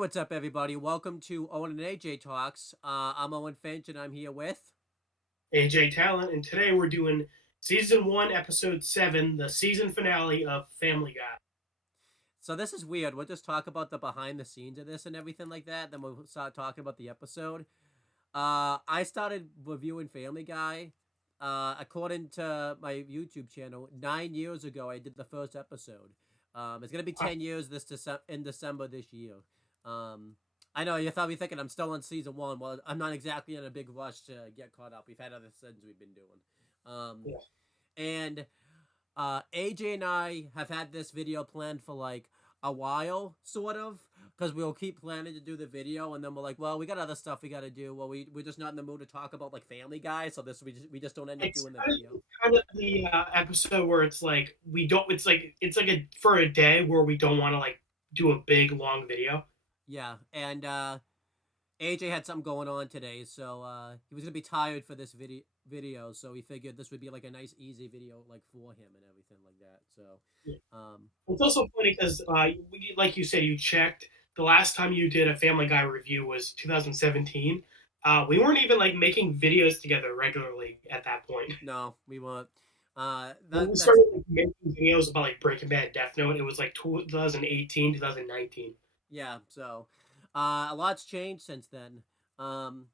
What's up, everybody? Welcome to Owen and AJ Talks. I'm Owen Finch, and I'm here with. AJ Talent, and today we're doing season 1, episode 7, the season finale of Family Guy. So this is weird. We'll just talk about the behind the scenes of this and everything like that. Then we'll start talking about the episode. I started reviewing Family Guy. According to my YouTube channel, 9 years ago, I did the first episode. It's gonna be 10 years in December this year. I know you're probably thinking I'm still on season 1. Well, I'm not exactly in a big rush to get caught up. We've had other seasons we've been doing. Yeah. And AJ and I have had this video planned for like a while, sort of, because we'll keep planning to do the video, and then we're like, well, we got other stuff we got to do. Well, we're just not in the mood to talk about like Family Guy, so we just don't end up It's doing the kind video. of, kind of the episode where it's like we don't. It's like for a day where we don't want to like do a big long video. Yeah, and AJ had something going on today, so he was gonna be tired for this video, so he figured this would be like a nice, easy video like for him and everything like that. So, Yeah. um, It's also funny because, like you said, you checked the last time you did a Family Guy review was 2017. We weren't even like making videos together regularly at that point. no, we won't. When we That's started like, making videos about like Breaking Bad, Death Note, it was like 2018, 2019. yeah. So, a lot's changed since then. Um,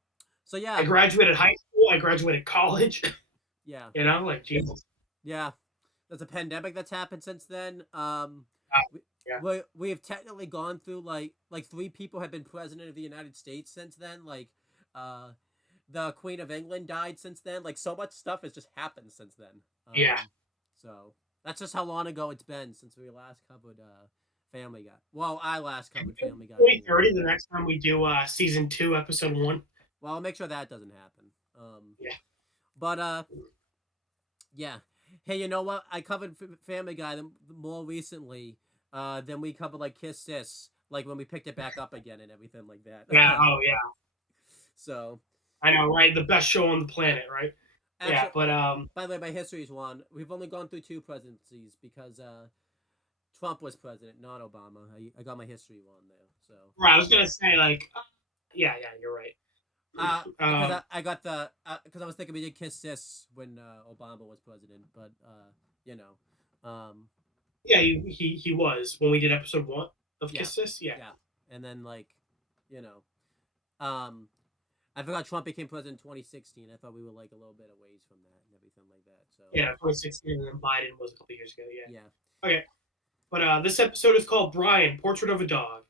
so I yeah, graduated high school. I graduated college. yeah, Like Jesus. yeah. There's a pandemic that's happened since then. Uh, We, yeah, we've technically gone through like three people have been president of the United States since then. Like, uh, the Queen of England died since then. Like, so much stuff has just happened since then. yeah. So that's just how long ago it's been since we last covered Family Guy. Well, I last covered Family Guy. 2030. The next time we do season 2, episode 1. Well, I'll make sure that doesn't happen. Yeah. But yeah. Hey, you know what? I covered Family Guy more recently than we covered like Kiss Sis, like when we picked it back up again and everything like that. Yeah. Oh yeah. So I know, right? The best show on the planet, right? Yeah, actually, but by the way, my history is one. We've only gone through two presidencies because Trump was president, not Obama. I got my history wrong there. So right, I was gonna say like, yeah, you're right. because I got the because I was thinking we did Kiss Sis when Obama was president, but you know, yeah, he was when we did episode 1 of yeah, Kiss This. Yeah, yeah, and then like, you know, I forgot Trump became president in 2016. I thought we were like a little bit away from that and everything like that. So yeah, 2016, and then Biden was a couple years ago. Yeah. yeah. Okay, but this episode is called Brian: Portrait of a Dog.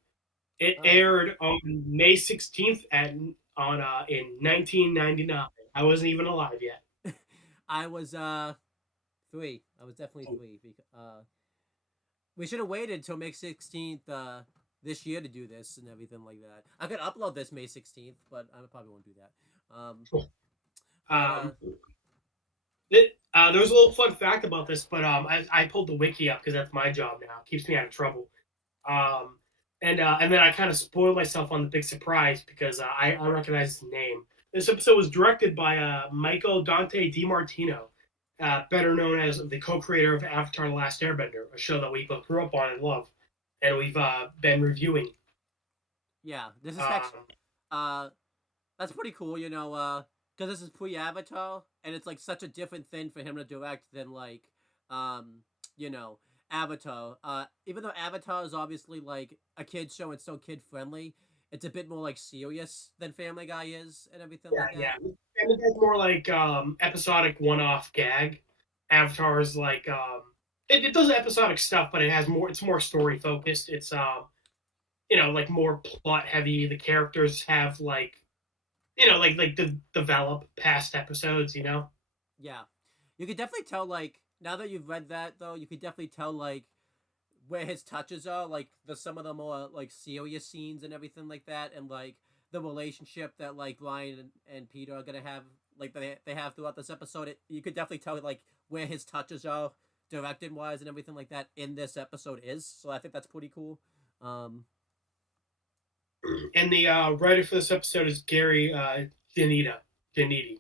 It Oh, aired on May 16th in 1999. I wasn't even alive yet. I was 3. I was definitely 3 because we should have waited till May 16th this year to do this and everything like that. I could upload this May 16th, but I probably won't do that. But, Um, there was a little fun fact about this, but I pulled the wiki up because that's my job now. It keeps me out of trouble. Um, and then I kind of spoiled myself on the big surprise because I recognized the name. This episode was directed by Michael Dante DiMartino, better known as the co-creator of Avatar: The Last Airbender, a show that we both grew up on and love, and we've been reviewing. yeah, this is actually Um, uh that's pretty cool, you know, because this is pre-Avatar, and it's like such a different thing for him to direct than like, um, you know, Avatar. Even though Avatar is obviously like a kid show and so kid friendly, it's a bit more like serious than Family Guy is and everything yeah, like yeah, that. and it's more like episodic one-off gag. Avatar is like it does episodic stuff, but it has more. It's more story focused. It's like more plot heavy. The characters have like like the develop past episodes. Yeah, you could definitely tell like now that you've read that though, you could definitely tell like where his touches are, like the some of the more like serious scenes and everything like that, and like the relationship that like Ryan and Peter are gonna have, like they have throughout this episode. You could definitely tell like where his touches are, directing wise and everything like that in this episode is. So I think that's pretty cool. Um, And the writer for this episode is Gary Danita. Daniti.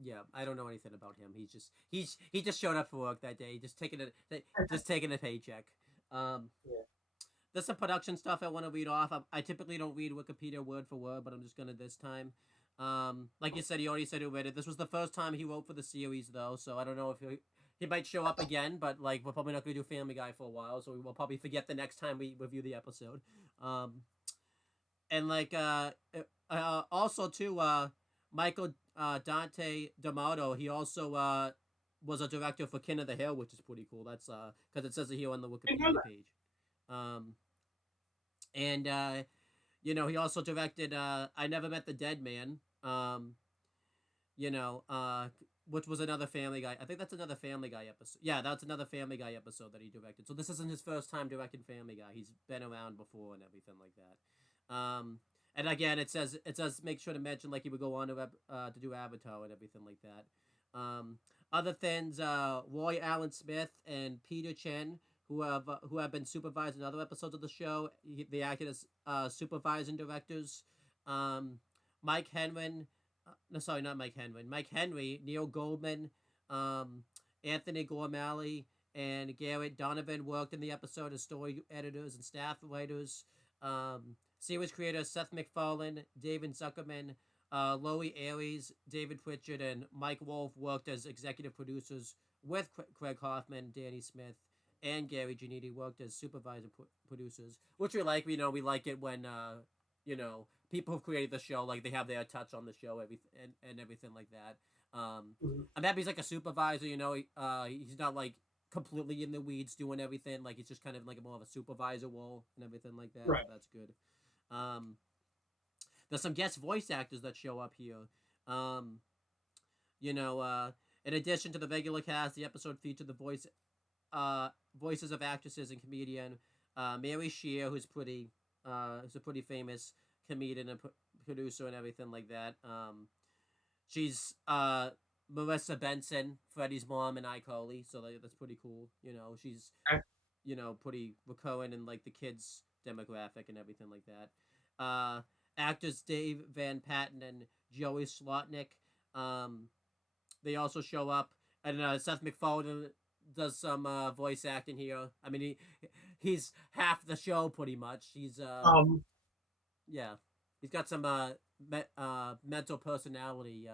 yeah, I don't know anything about him. He just showed up for work that day, just taking a paycheck. Um, Yeah. there's some production stuff I want to read off. I typically don't read Wikipedia word for word, but I'm just gonna this time. Like you said, he already said he read it. This was the first time he wrote for the series, though, so I don't know if he might show up again. But like, we're probably not gonna do Family Guy for a while, so we will probably forget the next time we review the episode. Um, and like, also too, Michael Dante D'Amato, he also was a director for King of the Hill, which is pretty cool. That's because it says it here on the Wikipedia page. Um, and you know, he also directed I Never Met the Dead Man. You know, which was another Family Guy. I think that's another Family Guy episode. Yeah, that's another Family Guy episode that he directed. So this isn't his first time directing Family Guy. He's been around before and everything like that. And again, it says make sure to mention like he would go on to do Avatar and everything like that. Other things, Roy Allen Smith and Peter Chen, who have been supervising other episodes of the show. They acted as supervising directors. Mike Henry, no, sorry, not Mike Henry. Mike Henry, Neil Goldman, Anthony Gormally, and Garrett Donovan worked in the episode as story editors and staff writers. Series creators Seth MacFarlane, David Zuckerman, Loie Aries, David Pritchard, and Mike Wolf worked as executive producers with Craig Hoffman, Danny Smith, and Gary Giannini worked as supervisor producers, which we like. We like it when you know, people who created the show, like, they have their touch on the show, and everything like that. I'm happy he's like a supervisor. You know, he's not like completely in the weeds doing everything. Like, he's just kind of like more of a supervisor role and everything like that. Right. So that's good. There's some guest voice actors that show up here. You know, in addition to the regular cast, the episode featured the voices of actresses and comedian Mary Shear, who's a pretty famous comedian and producer and everything like that. She's Marissa Benson, Freddie's mom, and iCarly, so that's pretty cool. You know, she's pretty recurrent in like the kids demographic and everything like that. Actors Dave Van Patten and Joey Slotnick, they also show up, and Seth MacFarlane does some voice acting here. I mean, he's half the show pretty much. He's yeah, he's got some mental personality.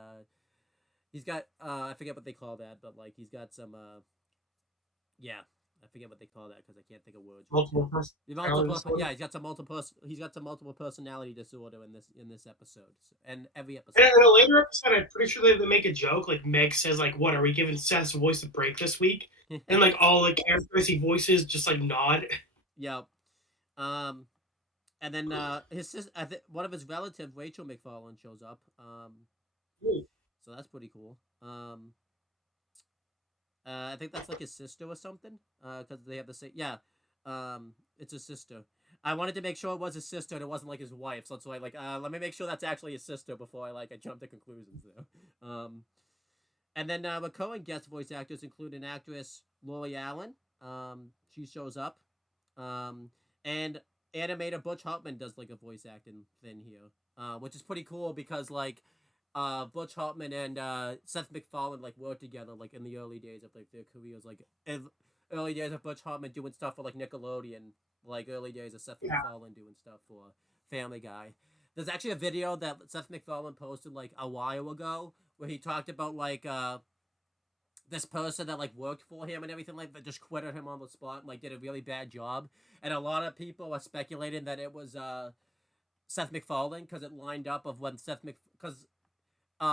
He's got I forget what they call that, but like he's got some yeah, I forget what they call that because I can't think of words. Yeah, he's got some multiple personality disorder in this episode and every episode. And in a later episode, I'm pretty sure they make a joke. Like Meg says, like, "What are we giving Seth's voice a break this week?" And like all the characters he voices just like nod. Yep. And then his sister, one of his relatives, Rachel MacFarlane, shows up. So that's pretty cool. I think that's like his sister or something. Because they have the same. Yeah. It's his sister. I wanted to make sure it was his sister and it wasn't like his wife. So that's why let me make sure that's actually his sister before I jump to conclusions there. And then recurring guest voice actors include an actress, Lori Allen. She shows up. And animator Butch Hartman does like a voice acting thing here, which is pretty cool because like Butch Hartman and Seth MacFarlane like worked together like in the early days of like their careers, like early days of Butch Hartman doing stuff for like Nickelodeon, like early days of Seth MacFarlane doing stuff for Family Guy. There's actually a video that Seth MacFarlane posted like a while ago where he talked about like this person that like worked for him and everything like that just quitted him on the spot and like did a really bad job, and a lot of people are speculating that it was Seth MacFarlane because it lined up of when because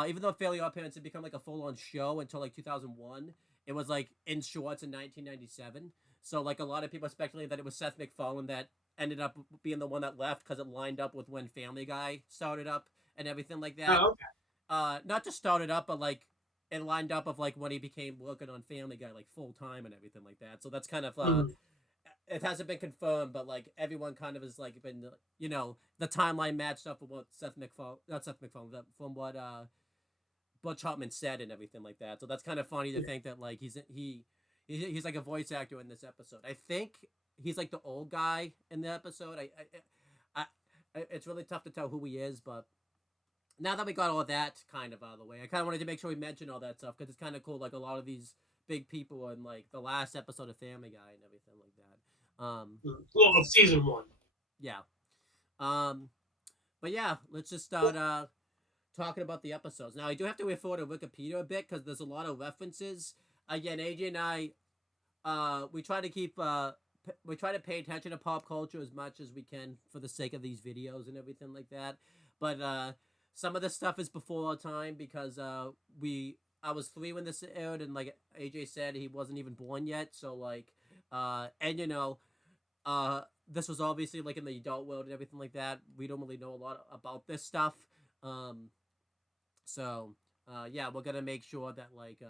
even though Fairly Odd Parents had become like a full-on show until like 2001, it was like in shorts in 1997. So like a lot of people speculated that it was Seth MacFarlane that ended up being the one that left because it lined up with when Family Guy started up and everything like that. Oh, okay. Not just started up, but like it lined up of like when he became working on Family Guy like full time and everything like that. So that's kind of it hasn't been confirmed, but like everyone kind of has like been the timeline matched up with what from what Butch Hartman said and everything like that. So that's kind of funny to think that like he's like a voice actor in this episode. I think he's like the old guy in the episode. I it's really tough to tell who he is, but now that we got all that kind of out of the way, I kind of wanted to make sure we mention all that stuff because it's kind of cool. Like a lot of these big people in like the last episode of Family Guy and everything like that. Well, of season one. Yeah. Um, but yeah, let's just start talking about the episodes. Now, I do have to refer to Wikipedia a bit because there's a lot of references. Again, AJ and I, we try to keep we try to pay attention to pop culture as much as we can for the sake of these videos and everything like that. But some of the stuff is before our time because I was 3 when this aired, and like AJ said, he wasn't even born yet. So like, and this was obviously like in the adult world and everything like that. We don't really know a lot about this stuff. Um, so yeah, we're gonna make sure that like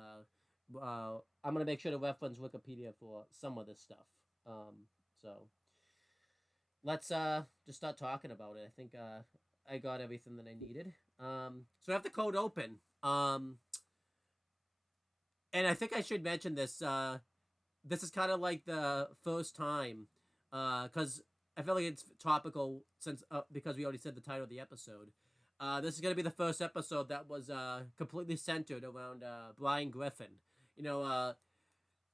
I'm gonna make sure to reference Wikipedia for some of this stuff. So let's just start talking about it. I think I got everything that I needed. So I have the code open. And I think I should mention this. This is kind of like the first time, because I feel like it's topical since because we already said the title of the episode. This is gonna be the first episode that was completely centered around Brian Griffin. You know,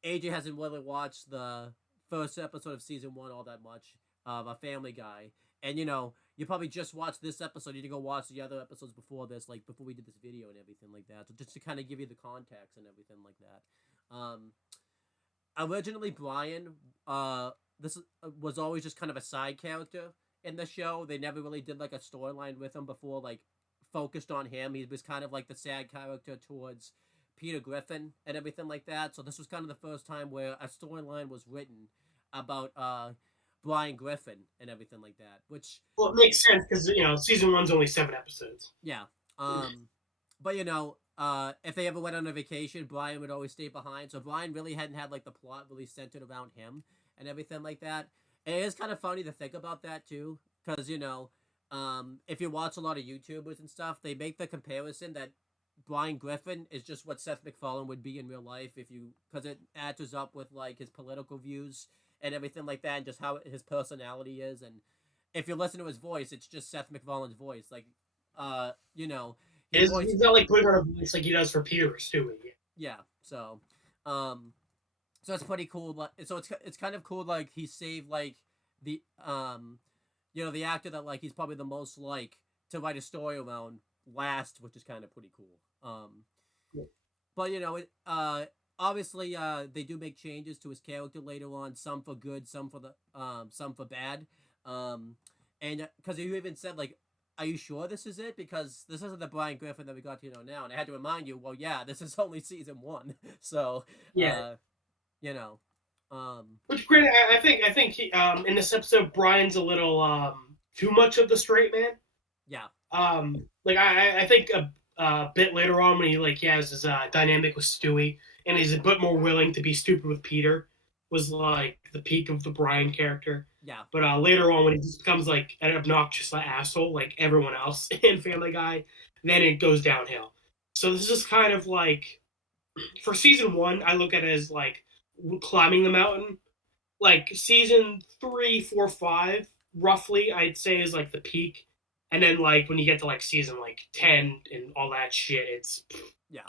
AJ hasn't really watched the first episode of season 1 all that much of a Family Guy, and you probably just watched this episode. You need to go watch the other episodes before this, like before we did this video and everything like that. So just to kind of give you the context and everything like that. Originally, Brian, this was always just kind of a side character in the show. They never really did like a storyline with him before, like focused on him. He was kind of like the sad character towards Peter Griffin and everything like that. So this was kind of the first time where a storyline was written about Brian Griffin and everything like that. Which, Well, it makes sense because season one's only 7 episodes. yeah, but if they ever went on a vacation, Brian would always stay behind. So Brian really hadn't had like the plot really centered around him and everything like that. And it is kind of funny to think about that too, because if you watch a lot of YouTubers and stuff, they make the comparison that Brian Griffin is just what Seth MacFarlane would be in real life because it matches up with like his political views and everything like that, and just how his personality is. And if you listen to his voice, it's just Seth MacFarlane's voice. Like, He's not like putting on a voice like he does for Peter or Stewie. Yeah. So, so it's pretty cool. So it's kind of cool. Like he saved like the the actor that like he's probably the most like to write a story around last, which is kind of pretty cool. Yeah. But obviously they do make changes to his character later on, some for good, some for bad. And because you even said like, are you sure this is it? Because this isn't the Brian Griffin that we got to know now. And I had to remind you, well, yeah, this is only season 1. So, yeah. Which, granted, I think he, in this episode, Brian's a little too much of the straight man. Yeah. Like, I think a bit later on when he has his dynamic with Stewie, and he's a bit more willing to be stupid with Peter, was like the peak of the Brian character. Yeah. But later on, when he just becomes like an obnoxious asshole like everyone else in Family Guy, then it goes downhill. So this is kind of like, for season 1, I look at it as like climbing the mountain. Like season 3, 4, 5, roughly, I'd say is like the peak. And then like when you get to like season like 10 and all that shit, it's yeah.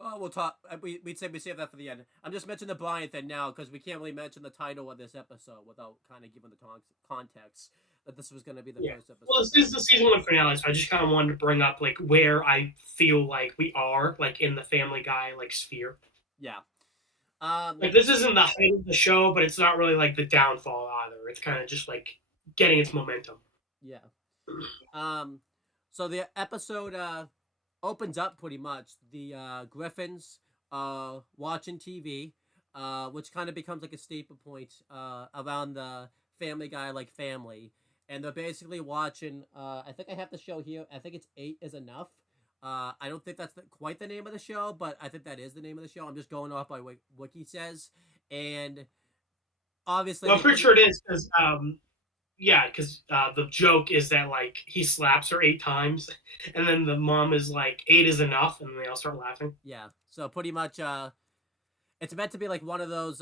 Oh, we'll talk. We'd say we save that for the end. I'm just mentioning the Brian thing now because we can't really mention the title of this episode without kind of giving the context that this was going to be the first episode. Well, this is the season 1 finale, so I just kind of wanted to bring up like where I feel like we are like in the Family Guy like sphere. Yeah. Like this isn't the height of the show, but it's not really like the downfall either. It's kind of just like getting its momentum. Yeah. So the episode opens up pretty much the Griffins watching TV, which kind of becomes like a staple point around the Family Guy like family, and they're basically watching. I think I have the show here. I think it's 8 is Enough. I don't think that's quite the name of the show, but I think that is the name of the show. I'm just going off by what Wiki says, and obviously, well, I'm pretty sure it is because because the joke is that like he slaps her 8 times, and then the mom is like 8 is enough, and they all start laughing. Yeah, so pretty much, it's meant to be like one of those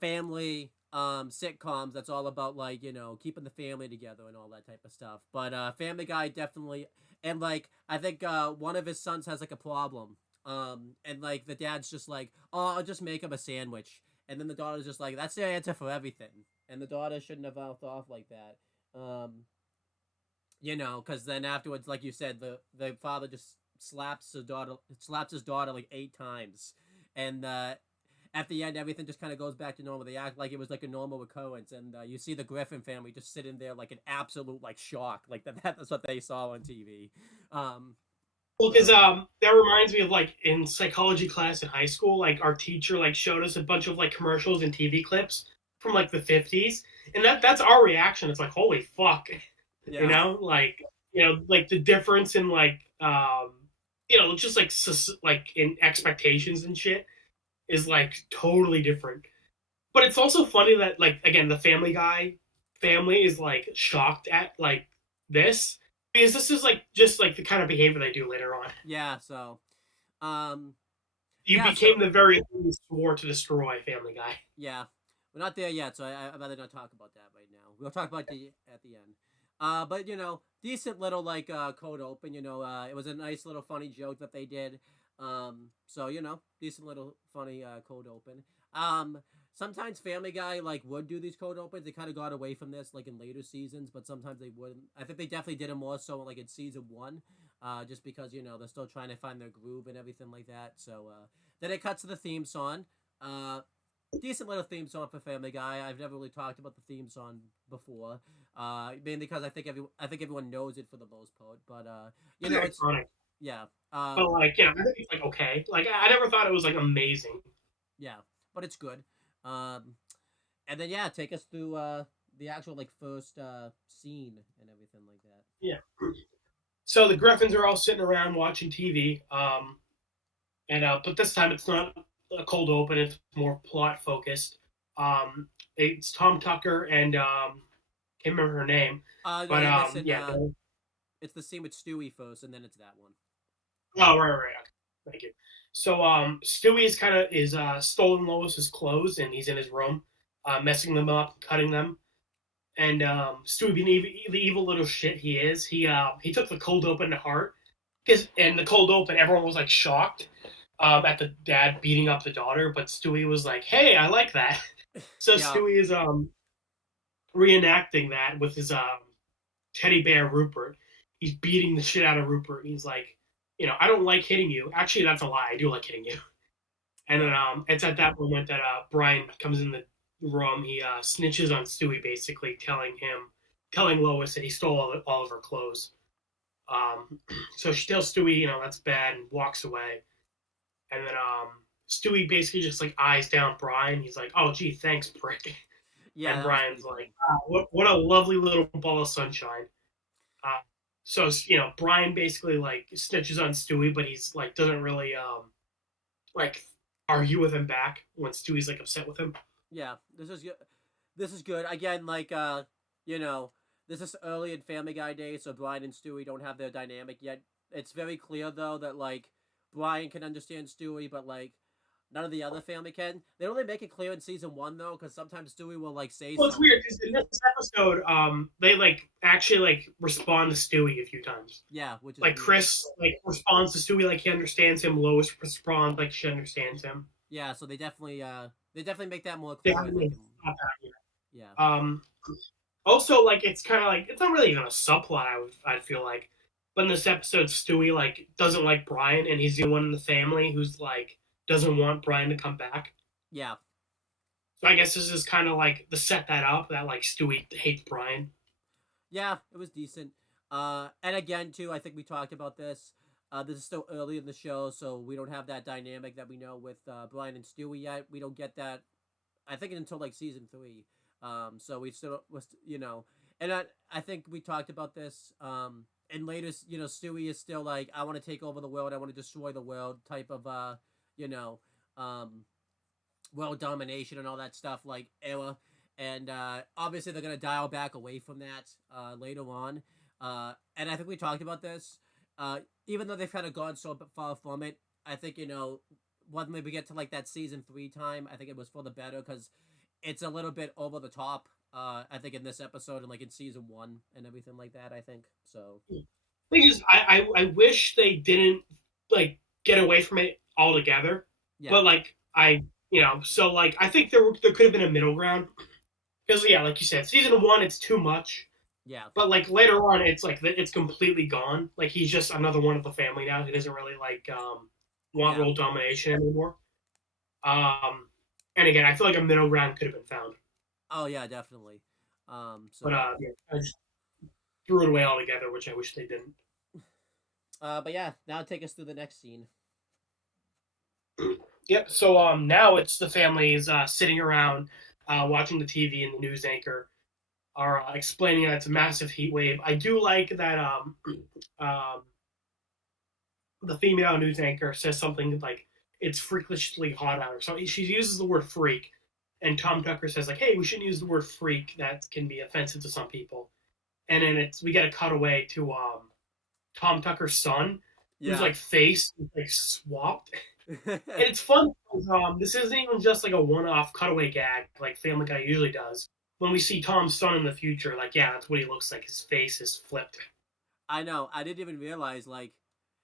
family sitcoms that's all about like keeping the family together and all that type of stuff. But Family Guy definitely, and like I think one of his sons has like a problem, and like the dad's just like, oh, I'll just make him a sandwich, and then the daughter's just like, that's the answer for everything. and the daughter shouldn't have mouthed off like that. You know, because then afterwards, like you said, the father just slaps his daughter like 8 times, and at the end, everything just kind of goes back to normal. They act like it was like a normal occurrence, and you see the Griffin family just sitting there like an absolute like shock, like that's what they saw on TV. Well, because that reminds me of like in psychology class in high school, like our teacher like showed us a bunch of like commercials and TV clips from like the 50s, and that's our reaction. It's like holy fuck, you Yeah, know, like the difference in like just like in expectations and shit is like totally different. But it's also funny that like again the Family Guy family is like shocked at like this because this is like just like the kind of behavior they do later on. yeah. So, um, You yeah. became So the very thing you swore to destroy, Family Guy. yeah, we're not there yet, so I'd rather not talk about that right now. We'll talk about the at the end. But you know, decent little like code open. You know, it was a nice little funny joke that they did. So you know, decent little funny code open. Sometimes Family Guy like would do these code opens. They kind of got away from this like in later seasons, but sometimes they wouldn't. I think they definitely did it more so like in season one, just because you know they're still trying to find their groove and everything like that. So then it cuts to the theme song. Uh, Decent little theme song for Family Guy. I've never really talked about the theme song before, mainly because I think everyone knows it for the most part. But you know, It's it's iconic. yeah, But like, I think it's like okay. Like I never thought it was like amazing. yeah, but it's good. Um, and then yeah, take us through the actual like first scene and everything like that. Yeah. So the Griffins are all sitting around watching TV. And but this time it's not a cold open; it's more plot focused. It's Tom Tucker and can't remember her name, No, but you're missing. yeah. It's the scene with Stewie first, and then it's that one. Oh, right. Okay. Thank you. So Stewie is stolen Lois's clothes and he's in his room, messing them up, cutting them. And Stewie, being the evil little shit he is, he took the cold open to heart. Because in the cold open, everyone was like shocked at the dad beating up the daughter, but Stewie was like, "Hey, I like that." So Yeah, Stewie is reenacting that with his teddy bear Rupert. He's beating the shit out of Rupert. He's like, I don't like hitting you. Actually, that's a lie. I do like hitting you. And then yeah, it's at that moment that Brian comes in the room. He snitches on Stewie, basically telling Lois that he stole all of her clothes. So she tells Stewie, that's bad, and walks away. And then Stewie basically just like eyes down Brian. He's like, "Oh, gee, thanks, prick." yeah. And That was pretty Brian's funny. like, what a lovely little ball of sunshine." Uh, so Brian basically like snitches on Stewie, but he's like doesn't really like argue with him back when Stewie's like upset with him. Yeah, this is good. This is good. Again, like you know, this is early in Family Guy days, so Brian and Stewie don't have their dynamic yet. It's very clear though that like Brian can understand Stewie, but like none of the other family can. They only make it clear in season one though, because sometimes Stewie will like say Well, it's something. weird because in this episode, they like actually like respond to Stewie a few times. Yeah, which is Like weird. Chris like responds to Stewie like he understands him. Lois responds like she understands him. Yeah, so they definitely make that more They clear. I haven't think. really thought that yet. Yeah, Also, like it's kind of like it's not really even a subplot. I feel like, but in this episode, Stewie like doesn't like Brian, and he's the one in the family who's like doesn't want Brian to come back. yeah, So I guess this is kind of like to set that up that like Stewie hates Brian. yeah. It was decent. And again, too, I think we talked about this. This is still early in the show, so we don't have that dynamic that we know with Brian and Stewie yet. We don't get that, I think, until like season three. So we still was, and I think we talked about this. And later, Stewie is still like, I want to take over the world. I want to destroy the world type of, you know, um, world domination and all that stuff like era. And obviously they're gonna dial back away from that later on. And I think we talked about this. Even though they've kind of gone so far from it, I think when we get to like that season three time, I think it was for the better because it's a little bit over the top. I think in this episode and like in season one and everything like that. I think so. Thing is, I wish they didn't like get away from it altogether. Yeah, But like so like I think there could have been a middle ground Because yeah, like you said, season 1 it's too much. Yeah. But like later on, it's like it's completely gone. Like he's just another one of the family now. He doesn't really like want Yeah. world domination anymore. And again, I feel like a middle ground could have been found. Oh yeah, definitely. But So yeah, I just threw it away altogether, which I wish they didn't. but yeah, now take us through the next scene. Yep. So now it's the family is sitting around watching the TV, and the news anchor are explaining that it's a massive heat wave. I do like that um, the female news anchor says something like it's freakishly hot out. So she uses the word freak, and Tom Tucker says like, "Hey, we shouldn't use the word freak. That can be offensive to some people." And then we get a cutaway to Tom Tucker's son, whose Yeah. like face is like swapped. And it's fun because this isn't even just like a one-off cutaway gag like Family Guy usually does. When we see Tom's son in the future, like yeah, that's what he looks like. His face is flipped. I know. I didn't even realize like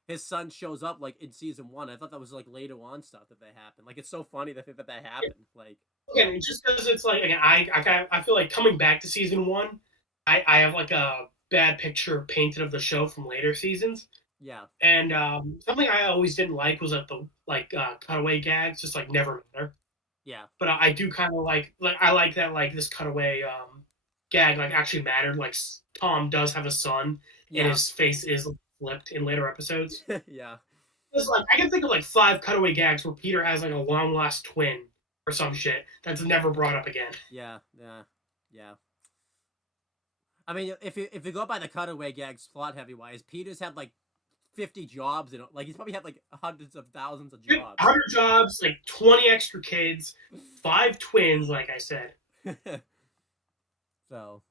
his son shows up like in season 1. I thought that was like later on stuff that happened. Like it's so funny to think that happened. Like Again, just because it's like again, I feel like coming back to season 1, I have like a bad picture painted of the show from later seasons. yeah, And something I always didn't like was that the cutaway gags just like never matter. yeah, But I do kind of like I like that like this cutaway gag like actually mattered. Like Tom does have a son, and yeah, his face is flipped in later episodes. yeah. It's like I can think of like 5 cutaway gags where Peter has like a long lost twin or some shit that's never brought up again. Yeah, yeah, yeah. I mean, if you go by the cutaway gags plot heavy wise, Peter's had like 50 jobs and like he's probably had like hundreds of thousands of jobs. 100 jobs, like 20 extra kids, 5 twins, like I said. So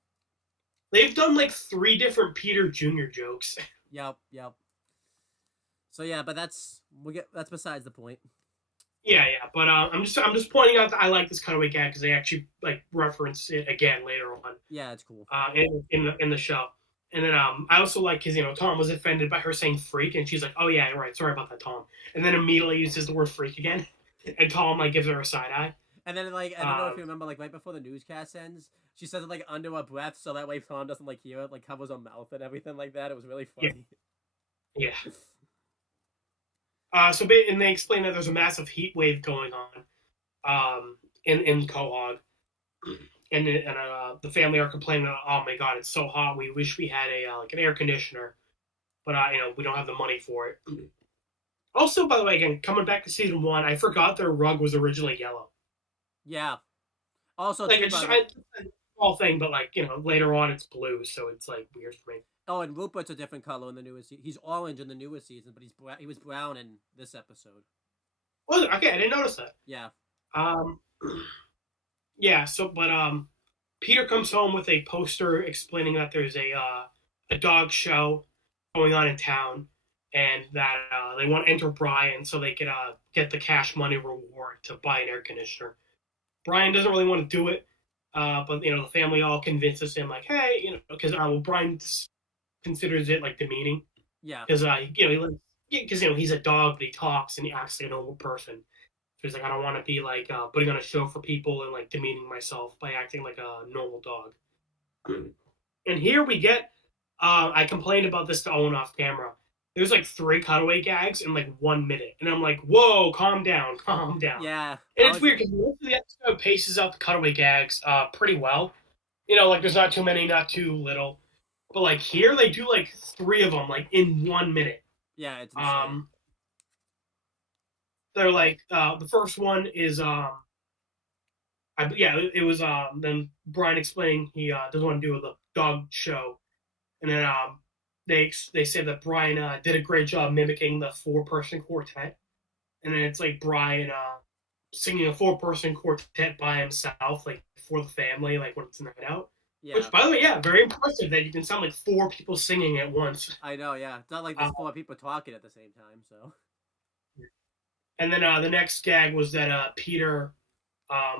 They've done like 3 different Peter Jr. jokes. yep, yep. So yeah, but that's besides the point. Yeah, yeah, but I'm just pointing out that I like this cutaway gag because they actually like reference it again later on. Yeah, it's cool. In the show, and then I also like because Tom was offended by her saying freak, and she's like, oh yeah, right, sorry about that, Tom, and then immediately uses the word freak again, and Tom like gives her a side eye. And then like I don't know if you remember like right before the newscast ends, she says it like under her breath so that way Tom doesn't like hear it, like covers her mouth and everything like that. It was really funny. Yeah. And they explain that there's a massive heat wave going on, in Quahog, and the family are complaining, oh my god, it's so hot. We wish we had a like an air conditioner, but we don't have the money for it. Also, by the way, again, coming back to season 1, I forgot their rug was originally yellow. Yeah. Also, Like too, it's just a small thing, but like later on it's blue, so it's like weird for me. oh, and Rupert's a different color in the newest season. He's orange in the newest season, but he was brown in this episode. Well, okay, I didn't notice that. Yeah. Um, yeah. So, but Peter comes home with a poster explaining that there's a dog show going on in town, and that they want to enter Brian so they can get the cash money reward to buy an air conditioner. Brian doesn't really want to do it, but the family all convinces him like, hey, because Brian considers it like demeaning. Yeah. Because he's a dog, but he talks and he acts like a normal person. So he's like, I don't want to be like putting on a show for people and like demeaning myself by acting like a normal dog. And here we get, I complained about this to Owen off camera. There's like 3 cutaway gags in like 1 minute, and I'm like, whoa, calm down, calm down. Yeah. And it's weird because most of the episode paces out the cutaway gags pretty well. Like there's not too many, not too little. But like here, they do like 3 of them like in 1 minute. Yeah, it's insane. They're like the first one is it was then Brian explaining he doesn't want to do the dog show, and then they say that Brian did a great job mimicking the 4-person quartet, and then it's like Brian singing a 4-person quartet by himself, like for the family, like when it's night out. Yeah. Which, by the way, yeah, very impressive that you can sound like 4 people singing at once. I know, yeah. It's not like there's 4 people talking at the same time, so. And then the next gag was that Peter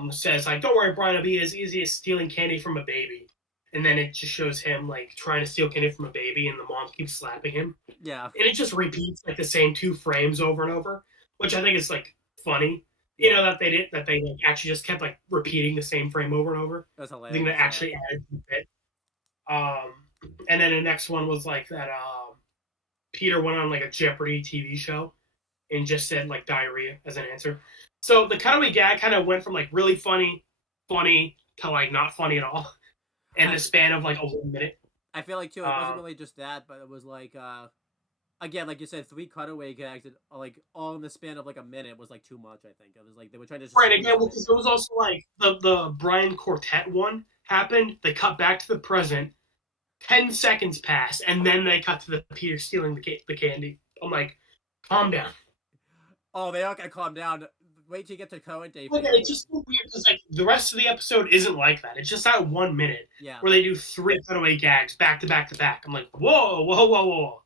says, like, don't worry, Brian, it'll be as easy as stealing candy from a baby. And then it just shows him, like, trying to steal candy from a baby, and the mom keeps slapping him. Yeah. And it just repeats, like, the same 2 frames over and over, which I think is, like, funny. You know that they like, actually just kept like repeating the same frame over and over. That's I think that hilarious. actually added to the bit. And then the next one was like that. Peter went on like a Jeopardy TV show and just said like diarrhea as an answer. So the cutaway gag kind of went from like really funny to like not funny at all in the span of like a 1 minute. I feel like too. It wasn't really just that, but it was like again, like you said, 3 cutaway gags that like all in the span of like a minute was like too much. I think it was like they were trying to just Right again, well, because it was also like the Brian Quartet one happened. They cut back to the present. 10 seconds pass, and then they cut to the Peter stealing the candy. I'm like, calm down. Oh, they all gotta calm down. Wait till you get to Cohen Day. Like, it's just so weird because like the rest of the episode isn't like that. It's just that 1 minute where they do 3 cutaway gags back to back to back. I'm like, whoa.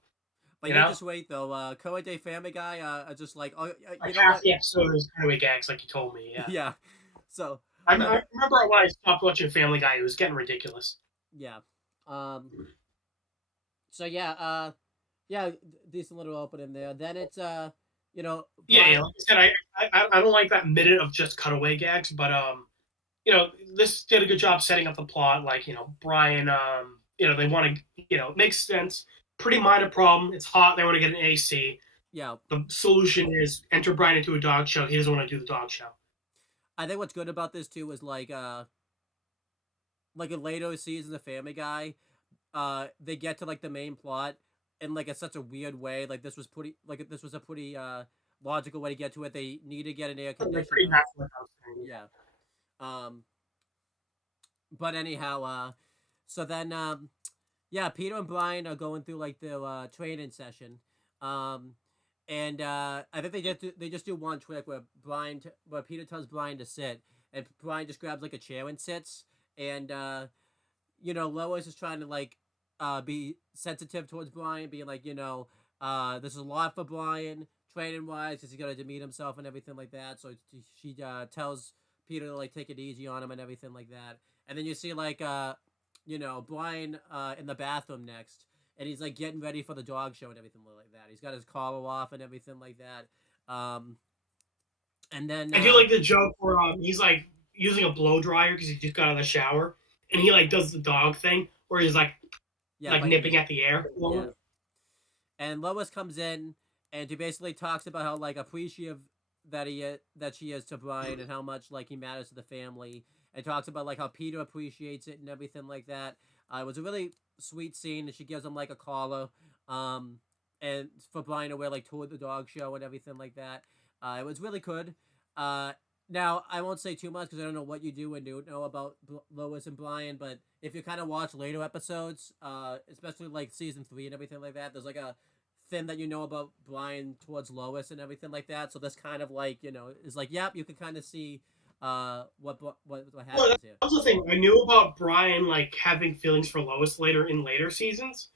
But you just wait though. Cohen Day Family Guy are just like, oh, like half the episode is cutaway gags, like you told me. Yeah. Yeah. So I remember when I stopped watching Family Guy, it was getting ridiculous. Yeah. So yeah, decent little opening there. Then it's you know. Yeah, like I said, I don't like that minute of just cutaway gags, but you know, this did a good job setting up the plot. Like, you know, Brian, you know, they want to, you know, it makes sense. Pretty minor problem. It's hot. They want to get an AC. Yeah. The solution is enter Brian into a dog show. He doesn't want to do the dog show. I think what's good about this too is like a later season of Family Guy, they get to like the main plot in like such a weird way. Like this was a pretty logical way to get to it. They need to get an air conditioner. Yeah. But anyhow, so then yeah, Peter and Brian are going through like their training session. And I think they just do one trick where Peter tells Brian to sit, and Brian just grabs like a chair and sits, and you know, Lois is trying to like be sensitive towards Brian, being like, you know, this is a lot for Brian training wise, because he's got to demean himself and everything like that. So she tells Peter to like take it easy on him and everything like that. And then you see like you know, Brian in the bathroom next, and he's like getting ready for the dog show and everything like that. He's got his collar off and everything like that. And then I do like the joke where he's like using a blow dryer because he just got out of the shower, and he like does the dog thing where he's like nipping at the air. Yeah. And Lois comes in and she basically talks about how like appreciative that she is to Brian and how much like he matters to the family, and talks about like how Peter appreciates it and everything like that. It was a really sweet scene, and she gives him like a collar, and for Brian to wear like toward the dog show and everything like that. It was really good. Now I won't say too much because I don't know what you do and don't know about Lois and Brian, but if you kind of watch later episodes, especially like season 3 and everything like that, there's like a thing that you know about Brian towards Lois and everything like that. So this kind of like, you know, is like, yep, you can kind of see what happens here. That's the thing. I knew about Brian like having feelings for Lois in later seasons,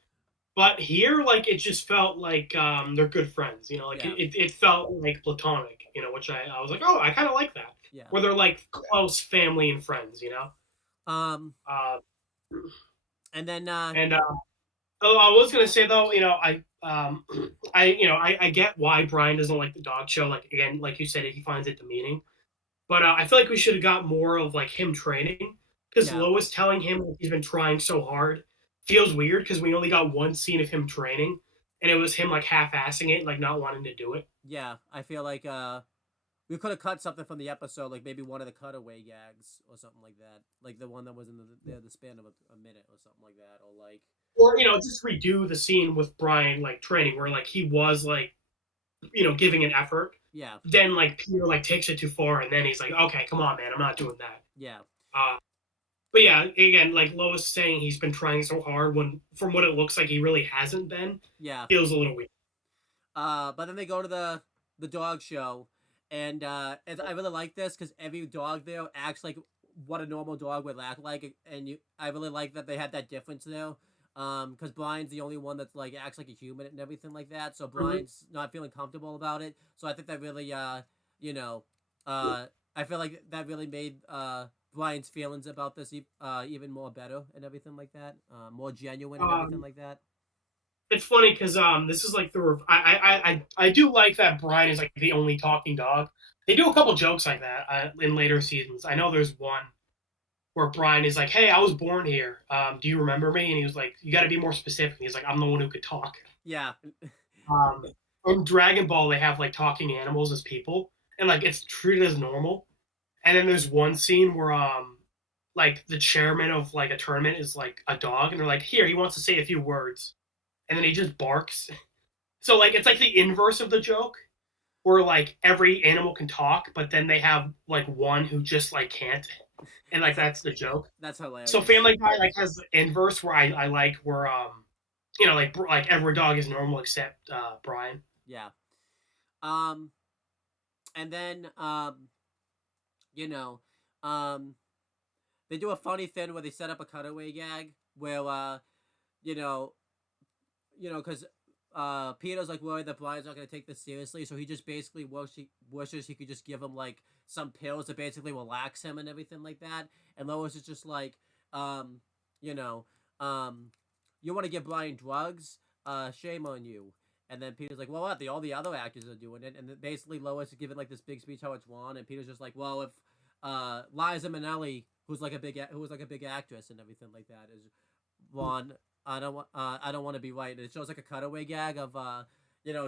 but here like it just felt like they're good friends. You know, like it felt like platonic. You know, which I was like, oh, I kind of like that. Yeah. Where they're like close family and friends. You know. And then oh, I was gonna say though, you know, I get why Brian doesn't like the dog show. Like again, like you said, he finds it demeaning. But I feel like we should have got more of like him training, because Lois telling him like, he's been trying so hard feels weird because we only got one scene of him training, and it was him like half-assing it, like not wanting to do it. Yeah, I feel like we could have cut something from the episode, like maybe one of the cutaway gags or something like that, like the one that was in the span of a minute or something like that, or you know, just redo the scene with Brian like training where like he was like, you know, giving an effort. Yeah. Then like Peter like takes it too far, and then he's like, okay, come on, man, I'm not doing that. Yeah. But yeah, again, like Lois saying he's been trying so hard when from what it looks like he really hasn't been. Yeah. Feels a little weird. But then they go to the dog show, and I really like this because every dog there acts like what a normal dog would act like, and I really like that they had that difference there. Because Brian's the only one that's like acts like a human and everything like that, so Brian's not feeling comfortable about it. So I think that really, you know, I feel like that really made Brian's feelings about this even more better and everything like that, more genuine and everything like that. It's funny because this is like I do like that Brian is like the only talking dog. I They do a couple jokes like that in later seasons. I know there's one where Brian is like, "Hey, I was born here. Do you remember me?" And he was like, "You got to be more specific." And he's like, "I'm the one who could talk." Yeah. Um, in Dragon Ball, they have like talking animals as people, and like it's treated as normal. And then there's one scene where like the chairman of like a tournament is like a dog, and they're like, "Here, he wants to say a few words," and then he just barks. So like it's like the inverse of the joke, where like every animal can talk, but then they have like one who just like can't, and like that's the joke. That's hilarious. So Family Guy like has the inverse where I like where you know like every dog is normal except Brian. Yeah. Um, and then you know, um, they do a funny thing where they set up a cutaway gag where you know, because Peter's like worried that Brian's not gonna take this seriously, so he just basically wishes he could just give him like some pills to basically relax him and everything like that. And Lois is just like, um, you know, you want to give Brian drugs? Shame on you. And then Peter's like, well, what? All the other actors are doing it, and then basically Lois is giving like this big speech how it's wrong, and Peter's just like, well, if Liza Minnelli, who's like a big actress and everything like that, is wrong, I don't want to be right. And it shows like a cutaway gag of